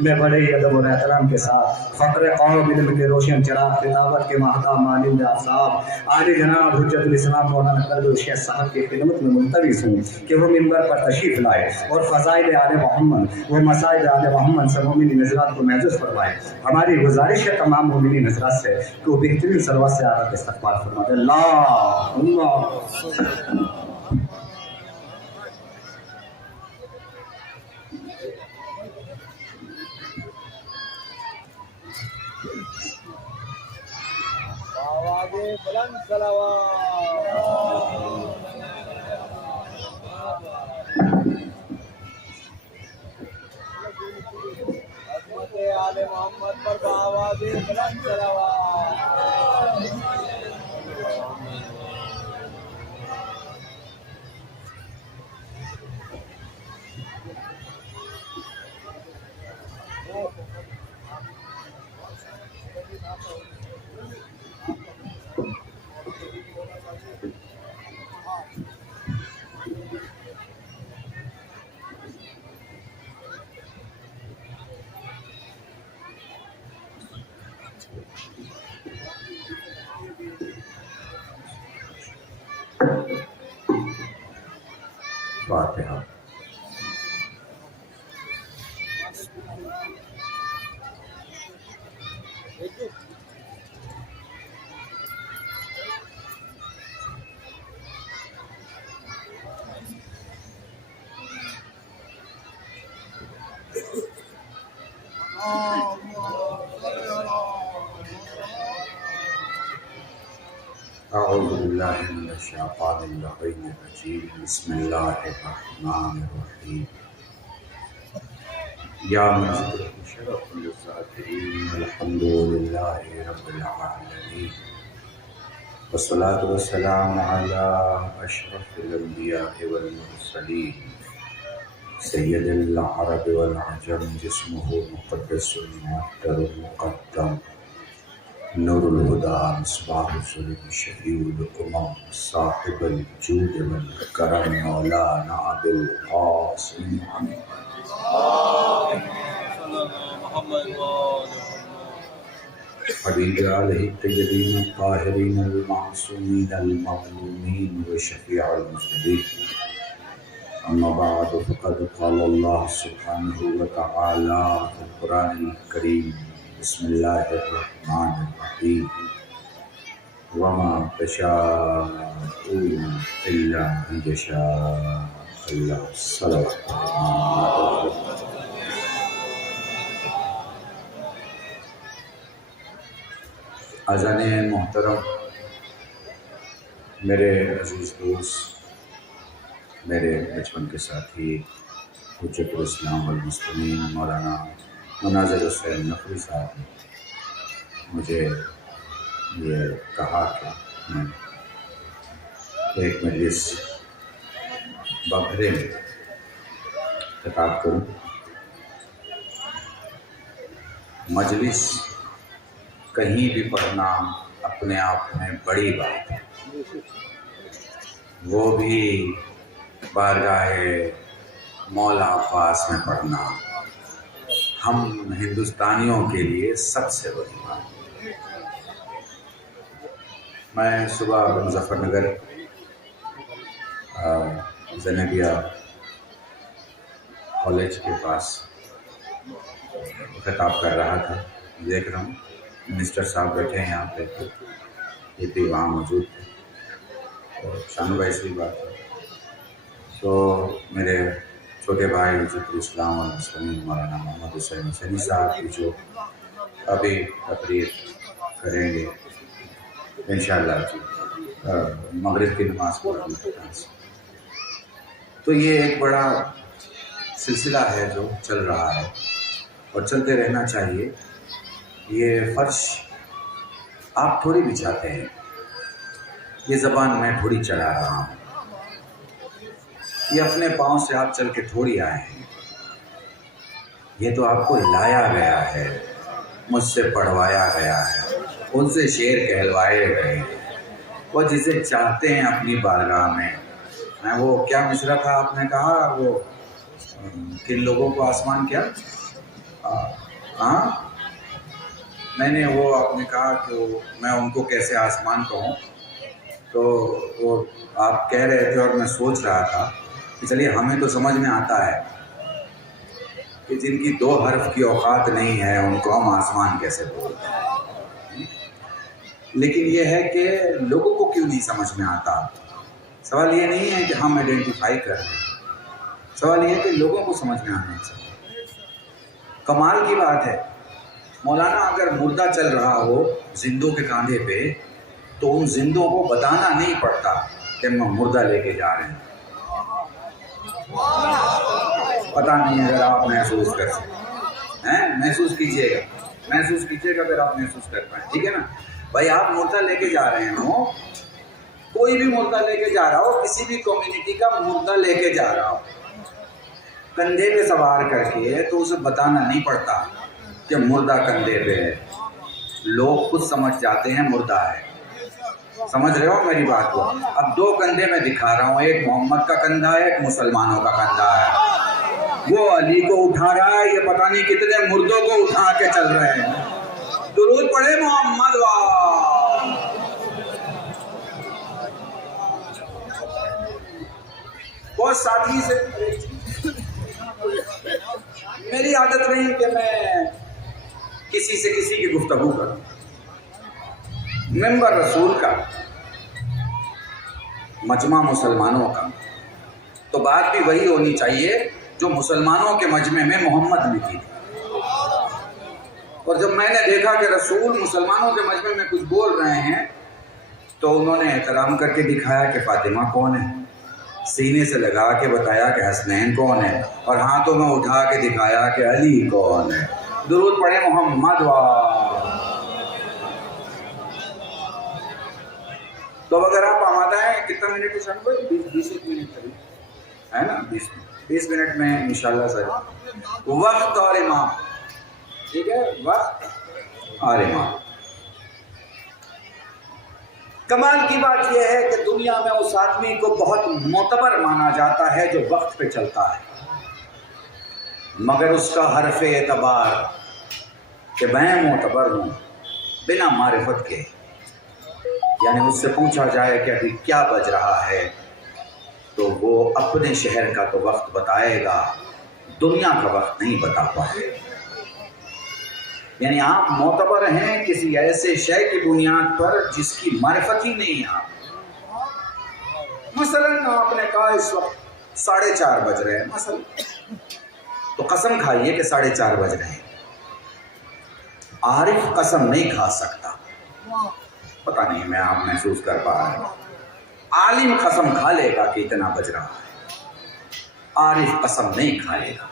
میں بڑے ہی ادب اور احترام کے ساتھ فخر قوم علم کے روشن چراغ خطابت کے مہتاب مانند آفتاب عالی جناب حجت الاسلام مولانا طلب رشید صاحب کی خدمت میں ملتمس ہوں کہ وہ منبر پر تشریف لائے اور فضائل آل محمد و مسائل آل محمد سے مومنی نظرات کو محفوظ فرمائے۔ ہماری گزارش ہے تمام مومنی نظرات سے کہ وہ بہترین صلوات سے آقا کے استقبال فرمائے۔ اللہ آواز بلند صلوات، عظمت آل محمد پر آواز بلند صلوات۔ فاتحہ۔ أعوذ بالله من الشيطان اللعين الرجيم بسم الله الرحمن الرحيم يا من ذكره شرف للذاكرين الحمد لله رب العالمين والصلاة والسلام على أشرف الأنبياء والمرسلين سيد العرب والعجم جسمه مقدس معطر مقدم نور الهدى مصباح السلوك شفيع الأمم صاحب الجود والكرم مولانا أبي القاسم محمد حبيب عليه الطيبين الطاهرين المعصومين المظلومين وشفيع المذنبين أما بعد فقد قال الله سبحانه وتعالى في القرآن الكريم بسم الله الرحمن الرحيم وما تشاءون إلا أن يشاء الله صلوات اذان محترم، میرے عزیز دوست، میرے بچپن کے ساتھی حجت الاسلام والمسلمین مولانا مناظر حسین نقوی صاحب نے مجھے یہ کہا کہ میں ایک مجلس ببھرے میں خطاب کروں۔ مجلس کہیں بھی پڑھنا اپنے آپ میں بڑی بات ہے، وہ بھی بارگاہ مولا عباس میں پڑھنا ہم ہندوستانیوں کے لیے سب سے بڑی بات ہے۔ میں صبح مظفر نگر زینبیہ کالج کے پاس خطاب کر رہا تھا، دیکھ رہا ہوں منسٹر صاحب بیٹھے ہیں یہاں پہ، یہ بھی وہاں موجود تھے اور شانو بھائی سے بات ہے۔ تو میرے چھوٹے بھائی حجت الاسلام والمسلمین مولانا محمد حسین حسینی صاحب کی جو ابھی تقریر کریں گے انشاءاللہ مغرب کی نماز پڑھنے کے بعد۔ تو یہ ایک بڑا سلسلہ ہے جو چل رہا ہے اور چلتے رہنا چاہیے۔ یہ فرش آپ تھوڑی بچھاتے ہیں، یہ زبان میں تھوڑی چلا رہا ہوں، یہ اپنے پاؤں سے آپ چل کے تھوڑی آئے ہیں، یہ تو آپ کو لایا گیا ہے، مجھ سے پڑھوایا گیا ہے، ان سے شعر کہلوائے گئے ہیں، وہ جسے چاہتے ہیں اپنی بارگاہ میں۔ وہ کیا مصرع تھا آپ نے کہا، وہ کن لوگوں کو آسمان کیا؟ ہاں میں نے وہ آپ نے کہا کہ میں ان کو کیسے آسمان کہوں، تو وہ آپ کہہ رہے تھے اور میں سوچ رہا تھا کہ چلیے ہمیں تو سمجھ میں آتا ہے کہ جن کی 2 حرف کی اوقات نہیں ہے ان کو ہم آسمان کیسے بولتے ہیں، لیکن یہ ہے کہ لوگوں کو کیوں نہیں سمجھ میں آتا۔ سوال یہ نہیں ہے کہ ہم آئیڈینٹیفائی کر رہے ہیں، سوال یہ ہے کہ لوگوں کو سمجھ میں آنا چاہیے۔ کمال کی بات ہے، مولانا اگر مردہ چل رہا ہو زندوں کے کاندھے پہ تو ان زندوں کو بتانا نہیں پڑتا کہ ہم مردہ لے کے جا رہے ہیں۔ پتہ نہیں اگر آپ محسوس کر سکیں، محسوس کیجئے گا اگر آپ محسوس کر پائیں، ٹھیک ہے نا بھائی۔ آپ مردہ لے کے جا رہے ہو، کوئی بھی مردہ لے کے جا رہا ہو، کسی بھی کمیونٹی کا مردہ لے کے جا رہا ہو کندھے پہ سوار کر کے، تو اسے بتانا نہیں پڑتا کہ مردہ کندھے پہ ہے، لوگ خود سمجھ جاتے ہیں مردہ ہے۔ سمجھ رہے ہو میری بات کو؟ اب 2 کندھے میں دکھا رہا ہوں، ایک محمد کا کندھا ہے، ایک مسلمانوں کا کندھا ہے۔ وہ علی کو اٹھا رہا ہے، یہ پتہ نہیں کتنے مردوں کو اٹھا کے چل رہے ہیں۔ درود پڑھے محمد بہت سادگی سے۔ میری عادت نہیں کہ میں کسی سے کسی کی گفتگو کروں، ممبر رسول کا، مجمع مسلمانوں کا، تو بات بھی وہی ہونی چاہیے جو مسلمانوں کے مجمع میں محمد نے کی تھی۔ اور جب میں نے دیکھا کہ رسول مسلمانوں کے مجمع میں کچھ بول رہے ہیں تو انہوں نے احترام کر کے دکھایا کہ فاطمہ کون ہے، سینے سے لگا کے بتایا کہ حسنین کون ہے، اور ہاتھوں میں اٹھا کے دکھایا کہ علی کون ہے۔ درود پڑھے محمد تو اگر آپ آمادہ ہیں، کتنا منٹ ہے شام کو؟ 20 منٹ ہے نا، 20 منٹ میں انشاءاللہ سر وقت اور امام، ٹھیک ہے، وقت اور امام۔ کمال کی بات یہ ہے کہ دنیا میں اس آدمی کو بہت معتبر مانا جاتا ہے جو وقت پہ چلتا ہے، مگر اس کا حرف اعتبار کہ میں معتبر ہوں بنا معرفت کے، یعنی اس سے پوچھا جائے کہ ابھی کیا بج رہا ہے تو وہ اپنے شہر کا تو وقت بتائے گا، دنیا کا وقت نہیں بتا پائے۔ یعنی آپ معتبر ہیں کسی ایسے شے کی بنیاد پر جس کی معرفت ہی نہیں ہے آپ۔ مثلاً آپ نے کہا اس وقت 4:30 بج رہے ہیں مثلا، تو قسم کھائیے کہ 4:30 بج رہے ہیں۔ عارف قسم نہیں کھا سکتا، پتہ نہیں میں آپ محسوس کر پا رہا ہوں۔ عالم قسم کھا لے گا کہ اتنا بج رہا ہے، عارف قسم نہیں کھائے گا۔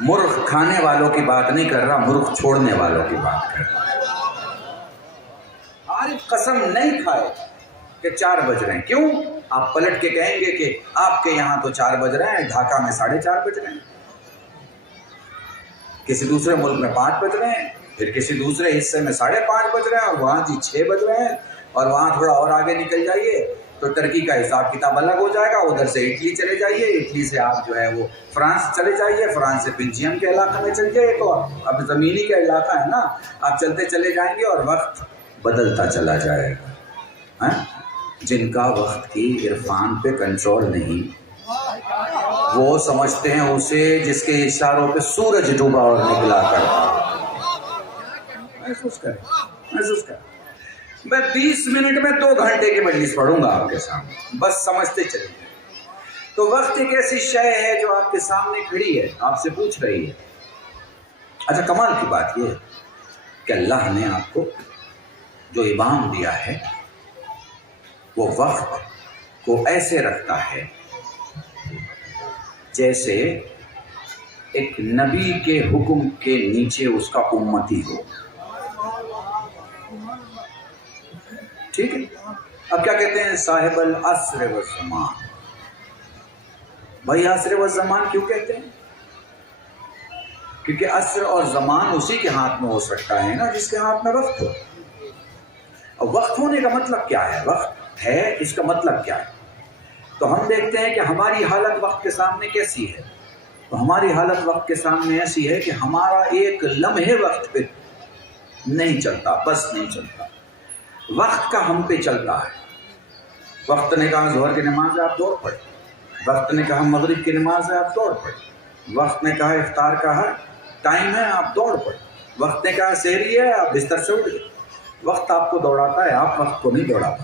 مرغ کھانے والوں کی بات نہیں کر رہا، مرغ چھوڑنے والوں کی بات کر رہا۔ عارف قسم نہیں کھائے کہ 4 بج رہے ہیں، کیوں؟ آپ پلٹ کے کہیں گے کہ آپ کے یہاں تو 4 بج رہے ہیں، ڈھاکہ میں 4:30 بج رہے ہیں، کسی دوسرے ملک میں 5 بج رہے ہیں، پھر کسی دوسرے حصے میں 5:30 بج رہے ہیں، اور وہاں 6 بج رہے ہیں، اور وہاں تھوڑا اور آگے نکل جائیے تو ٹرکی کا حساب کتاب الگ ہو جائے گا، ادھر سے اٹلی چلے جائیے، اٹلی سے آپ جو ہے وہ فرانس چلے جائیے، فرانس سے بلجیم کے علاقے میں چل جائیے، تو اب زمینی کا علاقہ ہے نا، آپ چلتے چلے جائیں گے اور وقت بدلتا چلا جائے گا۔ جن کا وقت کی عرفان پہ کنٹرول نہیں، وہ سمجھتے ہیں اسے جس کے اشاروں پہ سورج ڈوبا اور نکلا کرتا۔ محسوس کریں میں 20 منٹ میں 2 گھنٹے کی مجلس پڑھوں گا آپ کے سامنے، بس سمجھتے چلیں گے۔ تو وقت ایک ایسی شے ہے جو آپ کے سامنے کھڑی ہے، آپ سے پوچھ رہی ہے۔ اچھا کمال کی بات یہ ہے کہ اللہ نے آپ کو جو امام دیا ہے وہ وقت کو ایسے رکھتا ہے جیسے ایک نبی کے حکم کے نیچے اس کا امتی ہو، ٹھیک ہے؟ اب کیا کہتے ہیں؟ صاحب العصر والزمان۔ بھائی عصر والزمان کیوں کہتے ہیں؟ کیونکہ عصر اور زمان اسی کے ہاتھ میں ہو سکتا ہے نا جس کے ہاتھ میں وقت ہو۔ اور وقت ہونے کا مطلب کیا ہے؟ وقت ہے، اس کا مطلب کیا ہے؟ تو ہم دیکھتے ہیں کہ ہماری حالت وقت کے سامنے کیسی ہے۔ تو ہماری حالت وقت کے سامنے ایسی ہے کہ ہمارا ایک لمحے وقت پہ نہیں چلتا، بس نہیں چلتا، وقت کا ہم پہ چلتا ہے۔ وقت نے کہا ظہر کی نماز ہے، آپ دوڑ پڑے، وقت نے کہا مغرب کی نماز ہے، آپ دوڑ پڑے، وقت نے کہا افطار کا ہے ٹائم ہے، آپ دوڑ پڑے، وقت نے کہا سحری ہے، آپ بستر سے اٹھ گئے۔ وقت آپ کو دوڑاتا ہے، آپ وقت کو نہیں دوڑاتا۔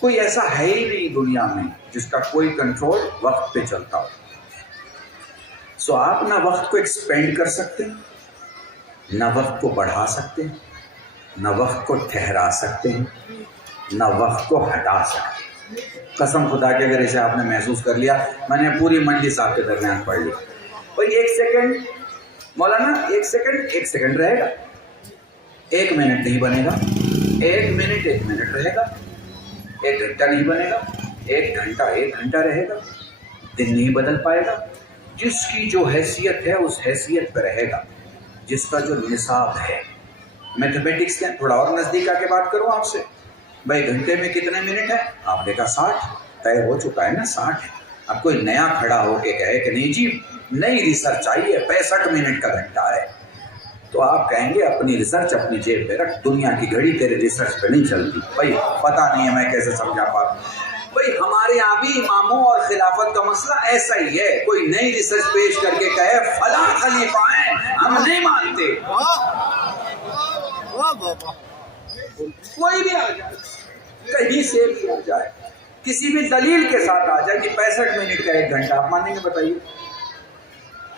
کوئی ایسا ہے ہی نہیں دنیا میں جس کا کوئی کنٹرول وقت پہ چلتا ہو۔ سو آپ نہ وقت کو ایکسپینڈ کر سکتے ہیں، نہ وقت کو بڑھا سکتے ہیں، نہ وقت کو ٹھہرا سکتے ہیں، نہ وقت کو ہٹا سکتے ہیں۔ قسم خدا کے اگر اسے آپ نے محسوس کر لیا، میں نے پوری مجلس آپ کے درمیان پڑھ لی۔ اور 1 سیکنڈ مولانا، 1 سیکنڈ رہے گا، 1 منٹ نہیں بنے گا، 1 منٹ رہے گا، 1 گھنٹہ نہیں بنے گا، 1 گھنٹہ رہے گا، دن نہیں بدل پائے گا۔ جس کی جو حیثیت ہے اس حیثیت پہ رہے گا، جس کا جو نصاب ہے۔ میتھمیٹکس کے تھوڑا اور نزدیک آ کے بات کروں آپ سے، بھائی گھنٹے میں کتنے منٹ ہیں؟ آپ نے کہا 60، طے ہو چکا ہے نا 60 ہے۔ اب کوئی نیا کھڑا ہو کے کہے کہ نہیں جی نئی ریسرچ آئی ہے 65 منٹ کا گھنٹہ ہے، تو آپ کہیں گے اپنی ریسرچ اپنی جیب پہ رکھ، دنیا کی گھڑی تیرے ریسرچ پہ نہیں چلتی۔ بھائی پتہ نہیں ہے میں کیسے سمجھا پاتا۔ بھائی ہمارے یہاں بھی اماموں اور خلافت کا مسئلہ ایسا ہی ہے، کوئی نئی ریسرچ پیش کر کے کہے فلاں خلیفہ ہیں، ہم نہیں مانتے۔ کوئی بھی آ جائے، کہیں سے بھی آ جائے، کسی بھی دلیل کے ساتھ آ جائے کہ 65 منٹ کا 1 گھنٹہ، آپ مانیں گے؟ بتائیے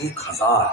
1000।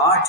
8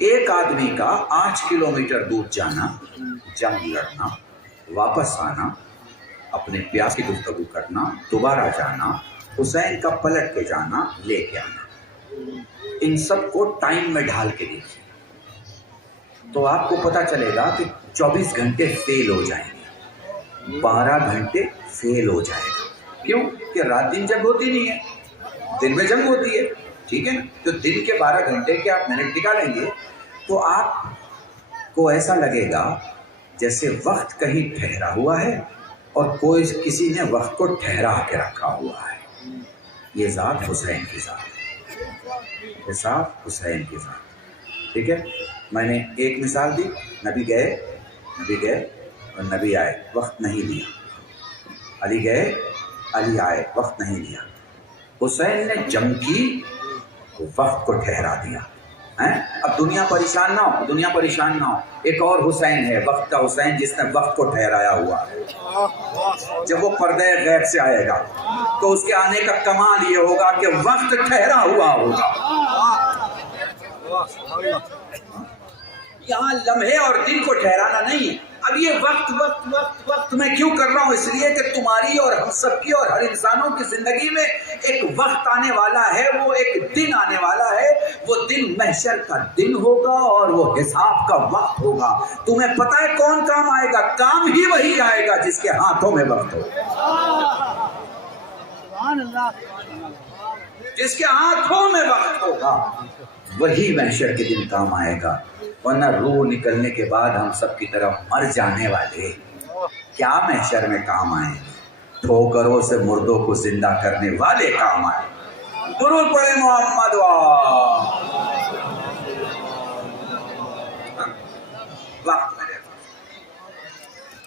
ایک آدمی کا 8 کلومیٹر دور جانا، جنگ لڑنا، واپس آنا، اپنے پیاس کی گفتگو کرنا، دوبارہ جانا، حسین کا پلٹ کے جانا، لے کے آنا، ان سب کو ٹائم میں ڈھال کے دیکھیے تو آپ کو پتا چلے گا کہ 24 گھنٹے فیل ہو جائیں گے، 12 گھنٹے فیل ہو جائے گا۔ کیوں کہ رات دن جنگ ہوتی نہیں ہے، دن میں جنگ ہوتی ہے، ٹھیک ہے نا؟ تو دن کے 12 گھنٹے کے آپ منٹ نکالیں گے تو آپ کو ایسا لگے گا جیسے وقت کہیں ٹھہرا ہوا ہے اور کسی نے وقت کو ٹھہرا کے رکھا ہوا ہے۔ یہ ذات حسین کی ذات ہے، یہ ذات حسین کی ذات، ٹھیک ہے؟ میں نے ایک مثال دی، نبی گئے اور نبی آئے، وقت نہیں دیا۔ علی گئے، علی آئے، وقت نہیں دیا۔ حسین نے جنگ کی، وقت کو ٹھہرا دیا۔ اب دنیا پریشان نہ ہو، دنیا پریشان نہ ہو، ایک اور حسین ہے، وقت کا حسین، جس نے وقت کو ٹھہرایا ہوا ہے۔ جب وہ پردہ غیب سے آئے گا تو اس کے آنے کا کمال یہ ہوگا کہ وقت ٹھہرا ہوا ہوگا۔ یہاں لمحے اور دن کو ٹھہرانا نہیں۔ اب یہ وقت وقت وقت وقت میں کیوں کر رہا ہوں؟ اس لیے کہ تمہاری اور ہم سب کی اور ہر انسانوں کی زندگی میں ایک وقت آنے والا ہے، وہ ایک دن آنے والا ہے، وہ دن محشر کا دن ہوگا اور وہ حساب کا وقت ہوگا۔ تمہیں پتہ ہے کون کام آئے گا؟ کام ہی وہی آئے گا جس کے ہاتھوں میں وقت ہو، جس کے ہاتھوں میں وقت ہوگا وہی محشر کے دن کام آئے گا۔ ورنہ روح نکلنے کے بعد ہم سب کی طرف مر جانے والے کیا محشر میں کام آئیں گے؟ ٹھوکروں سے مردوں کو زندہ کرنے والے کام آئے۔ درود پڑھے محمد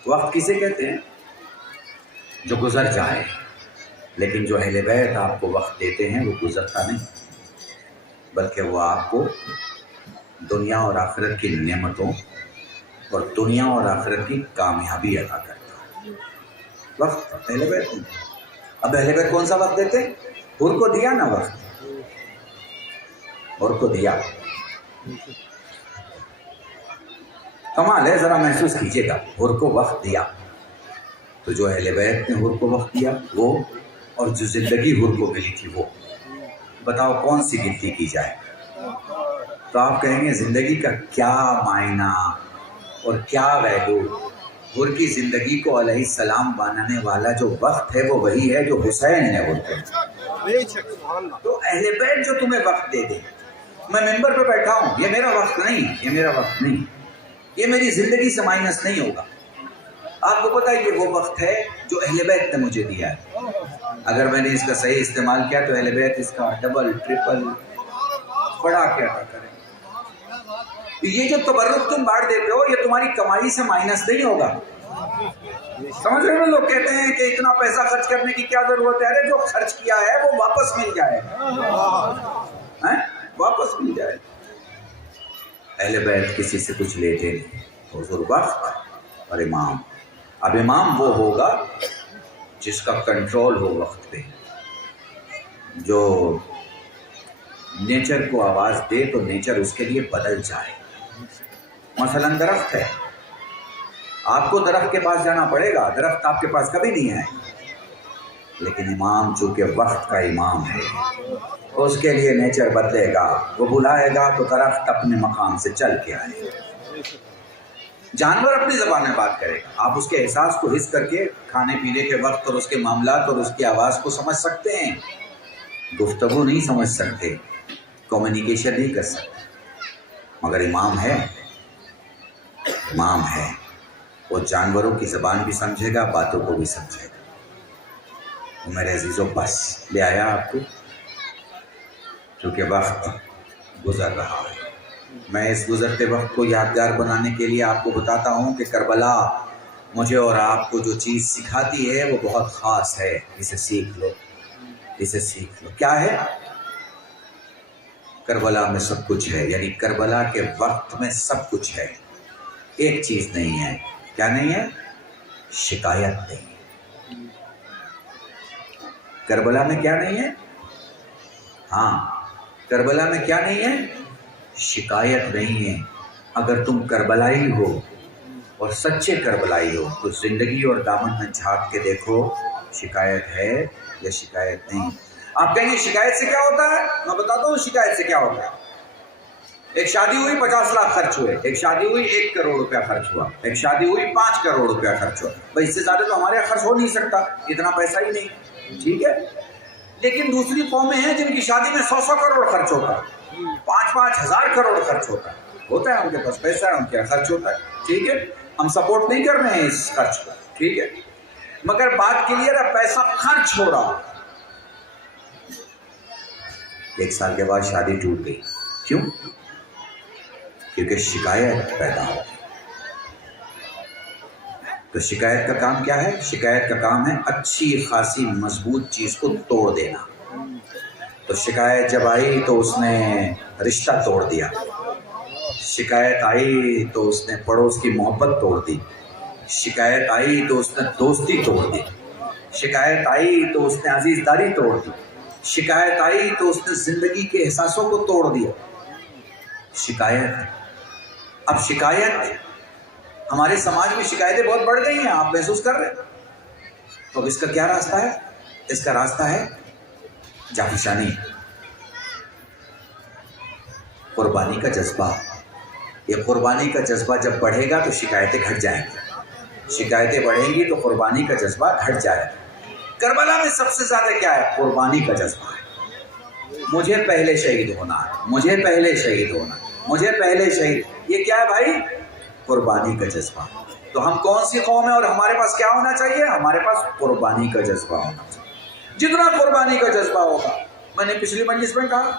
وقت کسے کہتے ہیں؟ جو گزر جائے، لیکن جو اہل بیت آپ کو وقت دیتے ہیں وہ گزرتا نہیں، بلکہ وہ آپ کو دنیا اور آخرت کی نعمتوں اور دنیا اور آخرت کی کامیابی عطا کرتا ہے۔ وقت اہل بیت نہیں۔ اب اہل بیت کون سا وقت دیتے؟ حور کو دیا نا وقت، حور کو دیا، کمال ہے، ذرا محسوس کیجئے گا، حور کو وقت دیا۔ تو جو اہل بیت نے حور کو وقت دیا وہ، اور جو زندگی حور کو ملی تھی وہ، بتاؤ کون سی گنتی کی جائے؟ تو آپ کہیں گے زندگی کا کیا معنی اور کیا ویلو؟ حور کی زندگی کو علیہ السلام بنانے والا جو وقت ہے وہ وہی ہے جو حسین نے حور کو۔ تو اہل بیت جو تمہیں وقت دے دے، میں ممبر پہ بیٹھا ہوں، یہ میرا وقت نہیں، یہ میرا وقت نہیں، یہ میری زندگی سے مائنس نہیں ہوگا۔ آپ کو پتہ ہے کہ وہ وقت ہے جو اہل بیت نے مجھے دیا ہے۔ اگر میں نے اس کا صحیح استعمال کیا تو اہل بیت اس کا ڈبل ٹرپل بڑا کیا کریں۔ یہ جو تبرک تم بانٹ دیتے ہو یہ تمہاری کمائی سے مائنس نہیں ہوگا۔ سمجھ رہے ہو؟ لوگ کہتے ہیں کہ اتنا پیسہ خرچ کرنے کی کیا ضرورت ہے؟ ارے جو خرچ کیا ہے وہ واپس مل جائے، واپس مل جائے۔ اہل بیت کسی سے کچھ لیتے نہیں، حضور وقت اور امام۔ اب امام وہ ہوگا جس کا کنٹرول ہو وقت پہ، جو نیچر کو آواز دے تو نیچر اس کے لیے بدل جائے۔ مثلا درخت ہے، آپ کو درخت کے پاس جانا پڑے گا، درخت آپ کے پاس کبھی نہیں آئے، لیکن امام چونکہ وقت کا امام ہے اس کے لیے نیچر بدلے گا، وہ بلائے گا تو درخت اپنے مقام سے چل کے آئے گا۔ جانور اپنی زبان میں بات کرے گا، آپ اس کے احساس کو حس کر کے کھانے پینے کے وقت اور اس کے معاملات اور اس کی آواز کو سمجھ سکتے ہیں، گفتگو نہیں سمجھ سکتے، کمیونیکیشن نہیں کر سکتے، مگر امام ہے، امام ہے، وہ جانوروں کی زبان بھی سمجھے گا، باتوں کو بھی سمجھے گا۔ میرے عزیزوں بس لے آیا آپ کو، کیونکہ وقت گزر رہا ہے۔ میں اس گزرتے وقت کو یادگار بنانے کے لیے آپ کو بتاتا ہوں کہ کربلا مجھے اور آپ کو جو چیز سکھاتی ہے وہ بہت خاص ہے، اسے سیکھ لو، اسے سیکھ لو۔ کیا ہے؟ کربلا میں سب کچھ ہے، یعنی کربلا کے وقت میں سب کچھ ہے، ایک چیز نہیں ہے۔ کیا نہیں ہے؟ شکایت نہیں ہے۔ کربلا میں کیا نہیں ہے؟ ہاں، کربلا میں کیا نہیں ہے؟ شکایت نہیں ہے. اگر تم کربلائی ہو اور سچے کربلائی ہو تو زندگی اور دامن میں جھانک کے دیکھو شکایت ہے یا شکایت نہیں. آپ کہیں گے شکایت سے کیا ہوتا ہے؟ میں بتاتا ہوں شکایت سے کیا ہوتا ہے. ایک شادی ہوئی 50 لاکھ خرچ ہوئے, ایک شادی ہوئی 1 کروڑ روپیہ خرچ ہوا, ایک شادی ہوئی 5 کروڑ روپیہ خرچ ہوا. بھائی اس سے زیادہ تو ہمارے خرچ ہو نہیں سکتا, اتنا پیسہ ہی نہیں, ٹھیک ہے. لیکن دوسری قومیں ہیں جن کی شادی میں 100 کروڑ خرچ ہوتا ہے, 5 ہزار کروڑ خرچ ہوتا ہے ان کے پاس پیسہ ہے, ان کے خرچ ہوتا ہے, ٹھیک ہے. ہم سپورٹ نہیں کر رہے ہیں اس خرچ کو, ٹھیک ہے, مگر بات کلیئر ہے, پیسہ خرچ ہو رہا. 1 سال کے بعد شادی ٹوٹ گئی. کیوں؟ کیونکہ شکایت پیدا ہو. تو شکایت کا کام کیا ہے؟ شکایت کا کام ہے اچھی خاصی مضبوط چیز کو توڑ دینا. تو شکایت جب آئی تو اس نے رشتہ توڑ دیا, شکایت آئی تو اس نے پڑوس کی محبت توڑ دی, شکایت آئی تو اس نے دوستی توڑ دی, شکایت آئی تو اس نے عزیزداری توڑ دی, شکایت آئی تو اس نے زندگی کے احساسوں کو توڑ دیا. شکایت. اب شکایت ہمارے سماج میں شکایتیں بہت بڑھ گئی ہیں, آپ محسوس کر رہے ہیں. تو اب اس کا کیا راستہ ہے؟ اس کا راستہ ہے جافشانی, قربانی کا جذبہ. یہ قربانی کا جذبہ جب بڑھے گا تو شکایتیں گھٹ جائیں گی, شکایتیں بڑھیں گی تو قربانی کا جذبہ گھٹ جائے گا. کربلا میں سب سے زیادہ کیا ہے؟ قربانی کا جذبہ ہے. مجھے پہلے شہید ہونا ہے, مجھے پہلے شہید ہونا, مجھے پہلے شہید. یہ کیا ہے بھائی؟ قربانی کا جذبہ. تو ہم کون سی قوم ہیں اور ہمارے پاس کیا ہونا چاہیے؟ ہمارے پاس قربانی کا جذبہ ہونا چاہیے. جتنا قربانی کا جذبہ ہوگا, میں نے پچھلی مجلس میں کہا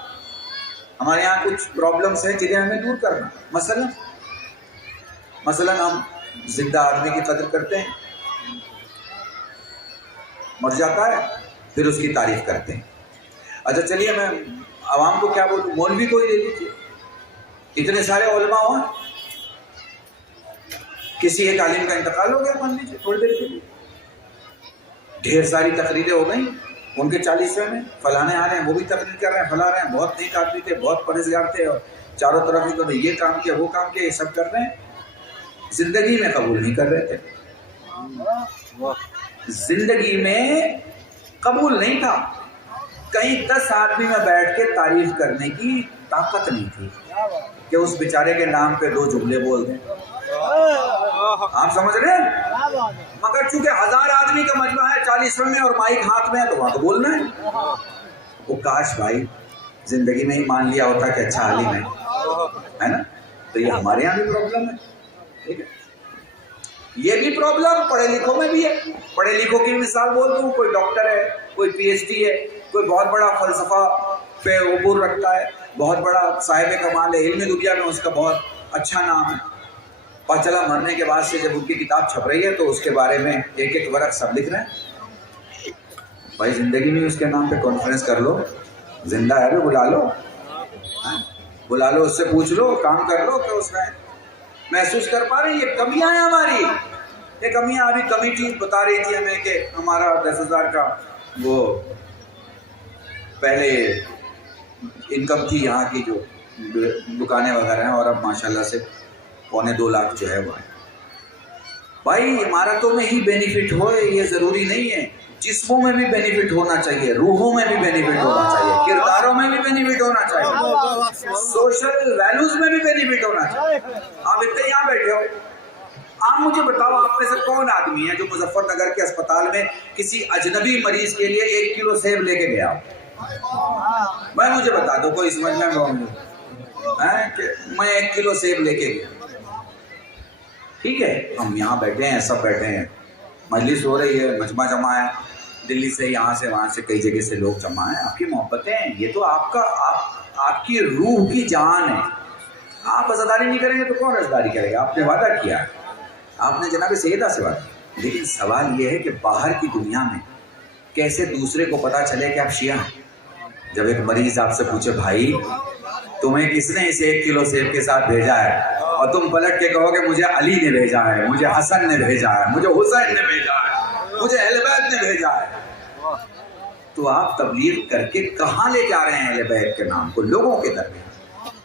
ہمارے یہاں کچھ پرابلمس ہیں جنہیں ہمیں دور کرنا. مثلا ہم زندہ آدمی کی قدر کرتے ہیں, مر جاتا ہے پھر اس کی تعریف کرتے ہیں. اچھا چلیے میں عوام کو کیا بولوں, مولوی کو ہی لے لیجیے, اتنے سارے علماء ہوں, کسی ایک عالم کا انتقال ہو گیا مان لیجیے تھوڑی دیر کے لیے, ڈھیر ساری تقریریں ہو گئیں ان کے 40ویں میں, فلانے آ رہے ہیں وہ بھی تقریر کر رہے ہیں, فلا رہے ہیں, بہت نیک آدمی تھے, بہت پرہیزگار تھے, اور چاروں طرف انہوں نے یہ کام کیا وہ کام کیا, یہ سب کر رہے ہیں. زندگی میں قبول نہیں کر رہے تھے, زندگی میں قبول نہیں تھا. کہیں 10 آدمی میں بیٹھ کے تعریف کرنے کی طاقت نہیں تھی کہ اس بیچارے کے نام پہ 2 جملے بول دیں. آپ سمجھ رہے ہیں؟ مگر چونکہ 1000 آدمی کا مجمع ہے 40ویں میں اور مائک ہاتھ میں ہے تو وہاں تو بولنا ہے. وہ کاش بھائی زندگی میں ہی مان لیا ہوتا کہ اچھا عالم ہے نا. تو یہ ہمارے یہاں بھی پرابلم ہے, ٹھیک ہے. یہ بھی پرابلم پڑھے لکھوں میں بھی ہے. پڑھے لکھوں کی مثال بول دوں, کوئی ڈاکٹر ہے, کوئی PhD ہے, کوئی بہت بڑا فلسفہ پہ عبور رکھتا ہے, بہت بڑا صاحب کمال ہے, علم دنیا میں اس کا بہت اچھا نام ہے, اور چلا مرنے کے بعد سے جب ان کی کتاب چھپ رہی ہے تو اس کے بارے میں ایک ورق سب لکھ رہے ہیں. بھائی زندگی میں اس کے نام پہ کانفرنس کر لو, زندہ ہے بھی بلا لو, اس سے پوچھ لو, کام کر لو کہ اس میں محسوس کر پا رہے ہیں. یہ کمیاں ہیں ہماری, یہ کمیاں. ابھی کمیٹی بتا رہی تھی ہمیں کہ ہمارا 10,000 کا وہ پہلے انکم تھی یہاں کی جو دکانیں وغیرہ ہیں, اور اب ماشاءاللہ سے 1.25 لاکھ جو ہے وہ ہے. بھائی عمارتوں میں ہی بینیفٹ ہو یہ ضروری نہیں ہے, جسموں میں بھی بینیفٹ ہونا چاہیے, روحوں میں بھی بینیفٹ ہونا چاہیے, کرداروں میں بھی بینیفٹ ہونا چاہیے, سوشل ویلیوز میں بھی بینیفٹ ہونا چاہیے. آپ اتنے یہاں بیٹھے ہو, آپ مجھے بتاؤ آپ میں سے کون آدمی ہے جو مظفر نگر کے اسپتال میں کسی اجنبی مریض کے لیے 1 کلو سیب لے کے گیا؟ میں مجھے بتا دو کوئی سمجھ میں کہ میں 1 کلو سیب لے کے گیا. ٹھیک ہے, ہم یہاں بیٹھے ہیں, سب بیٹھے ہیں, مجلس ہو رہی ہے, مجمع جمع ہے, دلی سے یہاں سے وہاں سے کئی جگہ سے لوگ جمع ہیں, آپ کی محبتیں ہیں, یہ تو آپ کی روح کی جان ہے. آپ عزاداری نہیں کریں گے تو کون عزاداری کرے گا؟ آپ نے وعدہ کیا ہے, آپ نے جناب سیدہ سے وعدہ. لیکن سوال یہ ہے کہ باہر کی دنیا میں کیسے دوسرے کو پتا چلے کہ آپ شیعہ ہیں؟ جب ایک مریض آپ سے پوچھے بھائی تمہیں کس نے اس 1 کلو سیب کے ساتھ بھیجا ہے, اور تم پلٹ کے کہو کہ مجھے علی نے بھیجا ہے, مجھے حسن نے بھیجا ہے, مجھے حسین نے بھیجا ہے, مجھے اہل بیت نے بھیجا ہے, تو آپ تبلیغ کر کے کہاں لے جا رہے ہیں اہل بیت کے نام کو لوگوں کے درمیان؟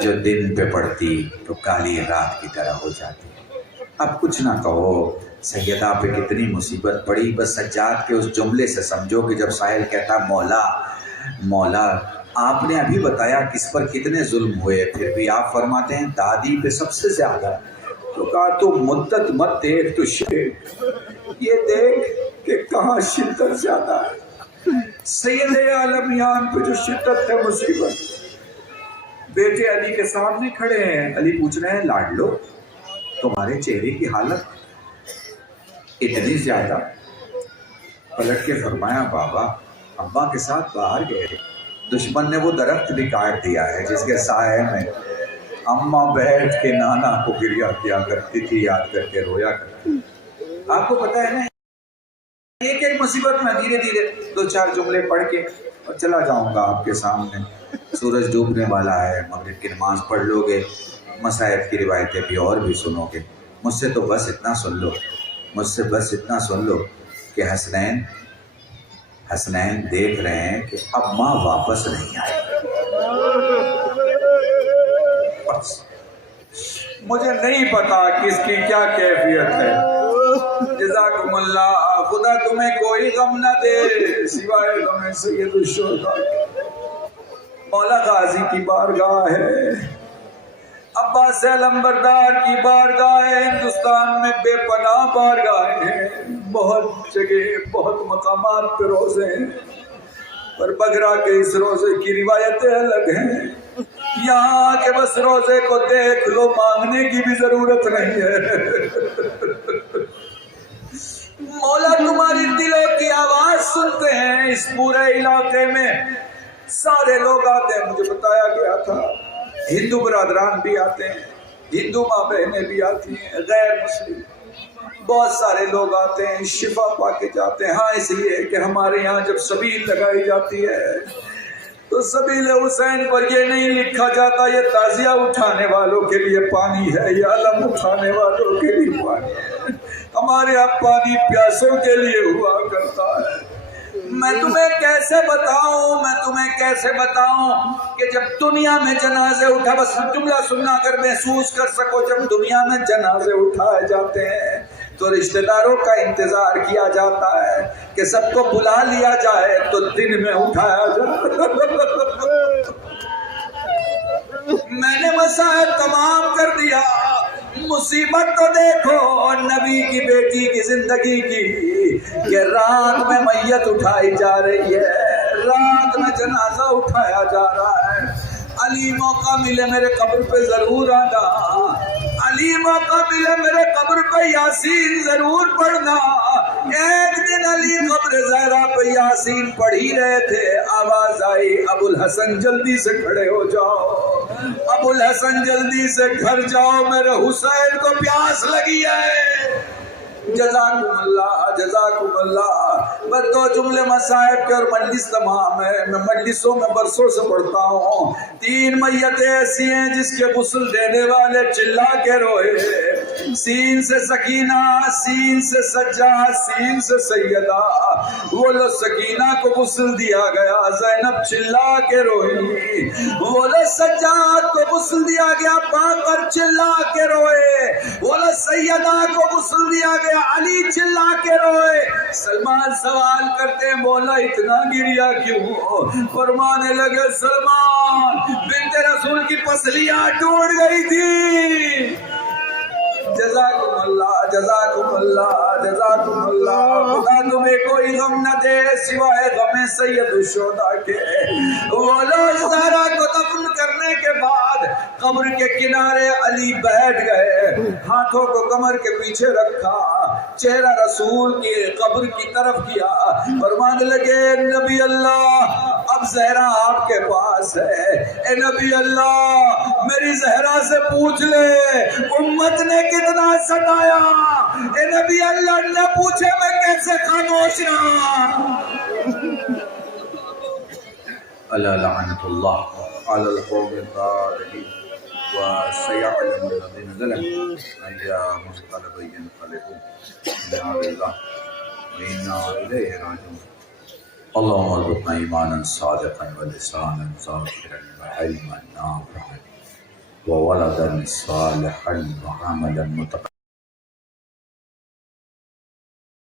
جو دن پہ پڑتی تو کالی رات کی طرح ہو جاتی. اب کچھ نہ کہو سیدہ پہ کتنی مصیبت پڑی، بس سجاد کے اس جملے سے سمجھو کہ جب ساحل کہتا مولا مولا آپ نے ابھی بتایا کس پر کتنے ظلم ہوئے، پھر بھی آپ فرماتے ہیں دادی پہ سب سے زیادہ. تو کہا تو مدت مت دیکھ، تو شیخ یہ دیکھ کہ کہاں شدت زیادہ ہے. سید عالمیان پہ جو شدت ہے مصیبت. بیٹے علی کے سامنے کھڑے ہیں، علی پوچھ رہے ہیں لاڈلو تمہارے چہرے کی حالت اتنی زیادہ. پلٹ کے فرمایا بابا ابا کے ساتھ باہر گئے، دشمن نے وہ درخت بھی کاٹ دیا ہے جس کے سائے میں اماں بیٹھ کے نانا کو گریا کیا کرتی تھی، یاد کر کے رویا کرتی. آپ کو پتا ہے نا ایک ایک مصیبت میں دھیرے دھیرے 2-4 جملے پڑھ کے اور چلا جاؤں گا آپ کے سامنے. سورج ڈوبنے والا ہے، مغرب کی نماز پڑھ لو گے، مصائب کی روایتیں بھی اور بھی سنو گے. مجھ سے تو بس اتنا سن لو، مجھ سے بس اتنا سن لو کہ حسنین دیکھ رہے ہیں کہ اب ماں واپس نہیں آئے. بس مجھے نہیں پتا کس کی کیا کیفیت ہے. جزاکم اللہ، خدا تمہیں کوئی غم نہ دے سوائے غم سید الشہداء. مولا غازی کی بارگاہ ہے، عباس علمبردار کی بارگاہ ہے، ہندوستان میں بے پناہ بارگاہیں ہیں، بہت جگہ بہت مقامات پہ روزے ہیں، پر بگرا کے اس روزے کی روایتیں الگ ہیں. یہاں کے بس روزے کو دیکھ لو، مانگنے کی بھی ضرورت نہیں ہے. مولا تمہاری دلوں کی آواز سنتے ہیں. اس پورے علاقے میں سارے لوگ آتے ہیں، مجھے بتایا گیا تھا ہندو برادران بھی آتے ہیں، ہندو ماں بہنیں بھی آتی ہیں، غیر مسلم بہت سارے لوگ آتے ہیں، شفا پا کے جاتے ہیں. ہاں اس لیے کہ ہمارے یہاں جب سبیل لگائی جاتی ہے تو سبیل حسین پر یہ نہیں لکھا جاتا یہ تعزیہ اٹھانے والوں کے لیے پانی ہے، یہ علم اٹھانے والوں کے لیے پانی ہے. ہمارے یہاں پانی پیاسوں کے لیے ہوا کرتا ہے. میں تمہیں کیسے بتاؤں کہ جب دنیا میں جنازے اٹھا، بس جملہ سننا اگر محسوس کر سکو، جب دنیا میں جنازے اٹھائے جاتے ہیں تو رشتہ داروں کا انتظار کیا جاتا ہے کہ سب کو بلا لیا جائے تو دن میں اٹھایا جائے. میں نے مسائل تمام کر دیا. مصیبت تو دیکھو نبی کی بیٹی کی زندگی کی کہ رات میں میت اٹھائی جا رہی ہے، رات میں جنازہ اٹھایا جا رہا ہے. علی موقع ملے میرے قبر پہ ضرور آنا، علی موقع ملے میرے قبر پہ یاسین ضرور پڑھنا. ایک دن علی قبر زہرا پہ یاسین پڑھ ہی رہے تھے، آواز آئی ابو الحسن جلدی سے کھڑے ہو جاؤ، ابو الحسن جلدی سے گھر جاؤ، میرے حسین کو پیاس لگی ہے. جزاکم اللہ جزاکم اللہ. بس 2 جملے مصائب کے اور مجلس تمام ہے. میں مجلسوں میں برسوں سے پڑھتا ہوں. 3 میتیں ایسی ہیں جس کے غسل دینے والے چلا کے روئے. سین سے سکینہ، سین سے سجاد، سین سے سیدہ. وہ لو سکینہ کو غسل دیا گیا، زینب چلا کے روئی. وہ لو سجاد کو غسل دیا گیا، باقر چلا کے روئے. وہ لو سیدہ کو غسل دیا گیا، علی چلا کے روئے. سلمان سوال کرتے ہیں مولا اتنا گریا کیوں؟ فرمانے لگے سلمان بنت رسول کی پسلیاں ٹوٹ گئی تھی. جزاکم اللہ جزاکم اللہ جزاکم اللہ. خدا تمہیں کوئی غم نہ دے سوائے غم سید الشہداء کے. وہ لوگ زہرا کو دفن کرنے کے بعد قبر کے کنارے علی بیٹھ گئے، ہاتھوں کو کمر کے پیچھے رکھا، چہرہ رسول کی قبر کی طرف کیا. فرمانے لگے نبی اللہ اب زہرا آپ کے پاس ہے. اے نبی اللہ میری زہرا سے پوچھ لے امت نے کتنا ستایا. اے نبی اللہ نہ پوچھے میں کیسے خاموش رہا. اللہ لعنت اللہ علی القوم الظالمین وسيعلم الذين ظلموا أيام منقلب ينقلبون. إنا لله وإنا إليه راجعون. اللهم ارزقنا إيمانا صادقا ولسانا ذاكرا وعلما نافعا وولدا صالحا وعملا متقبلا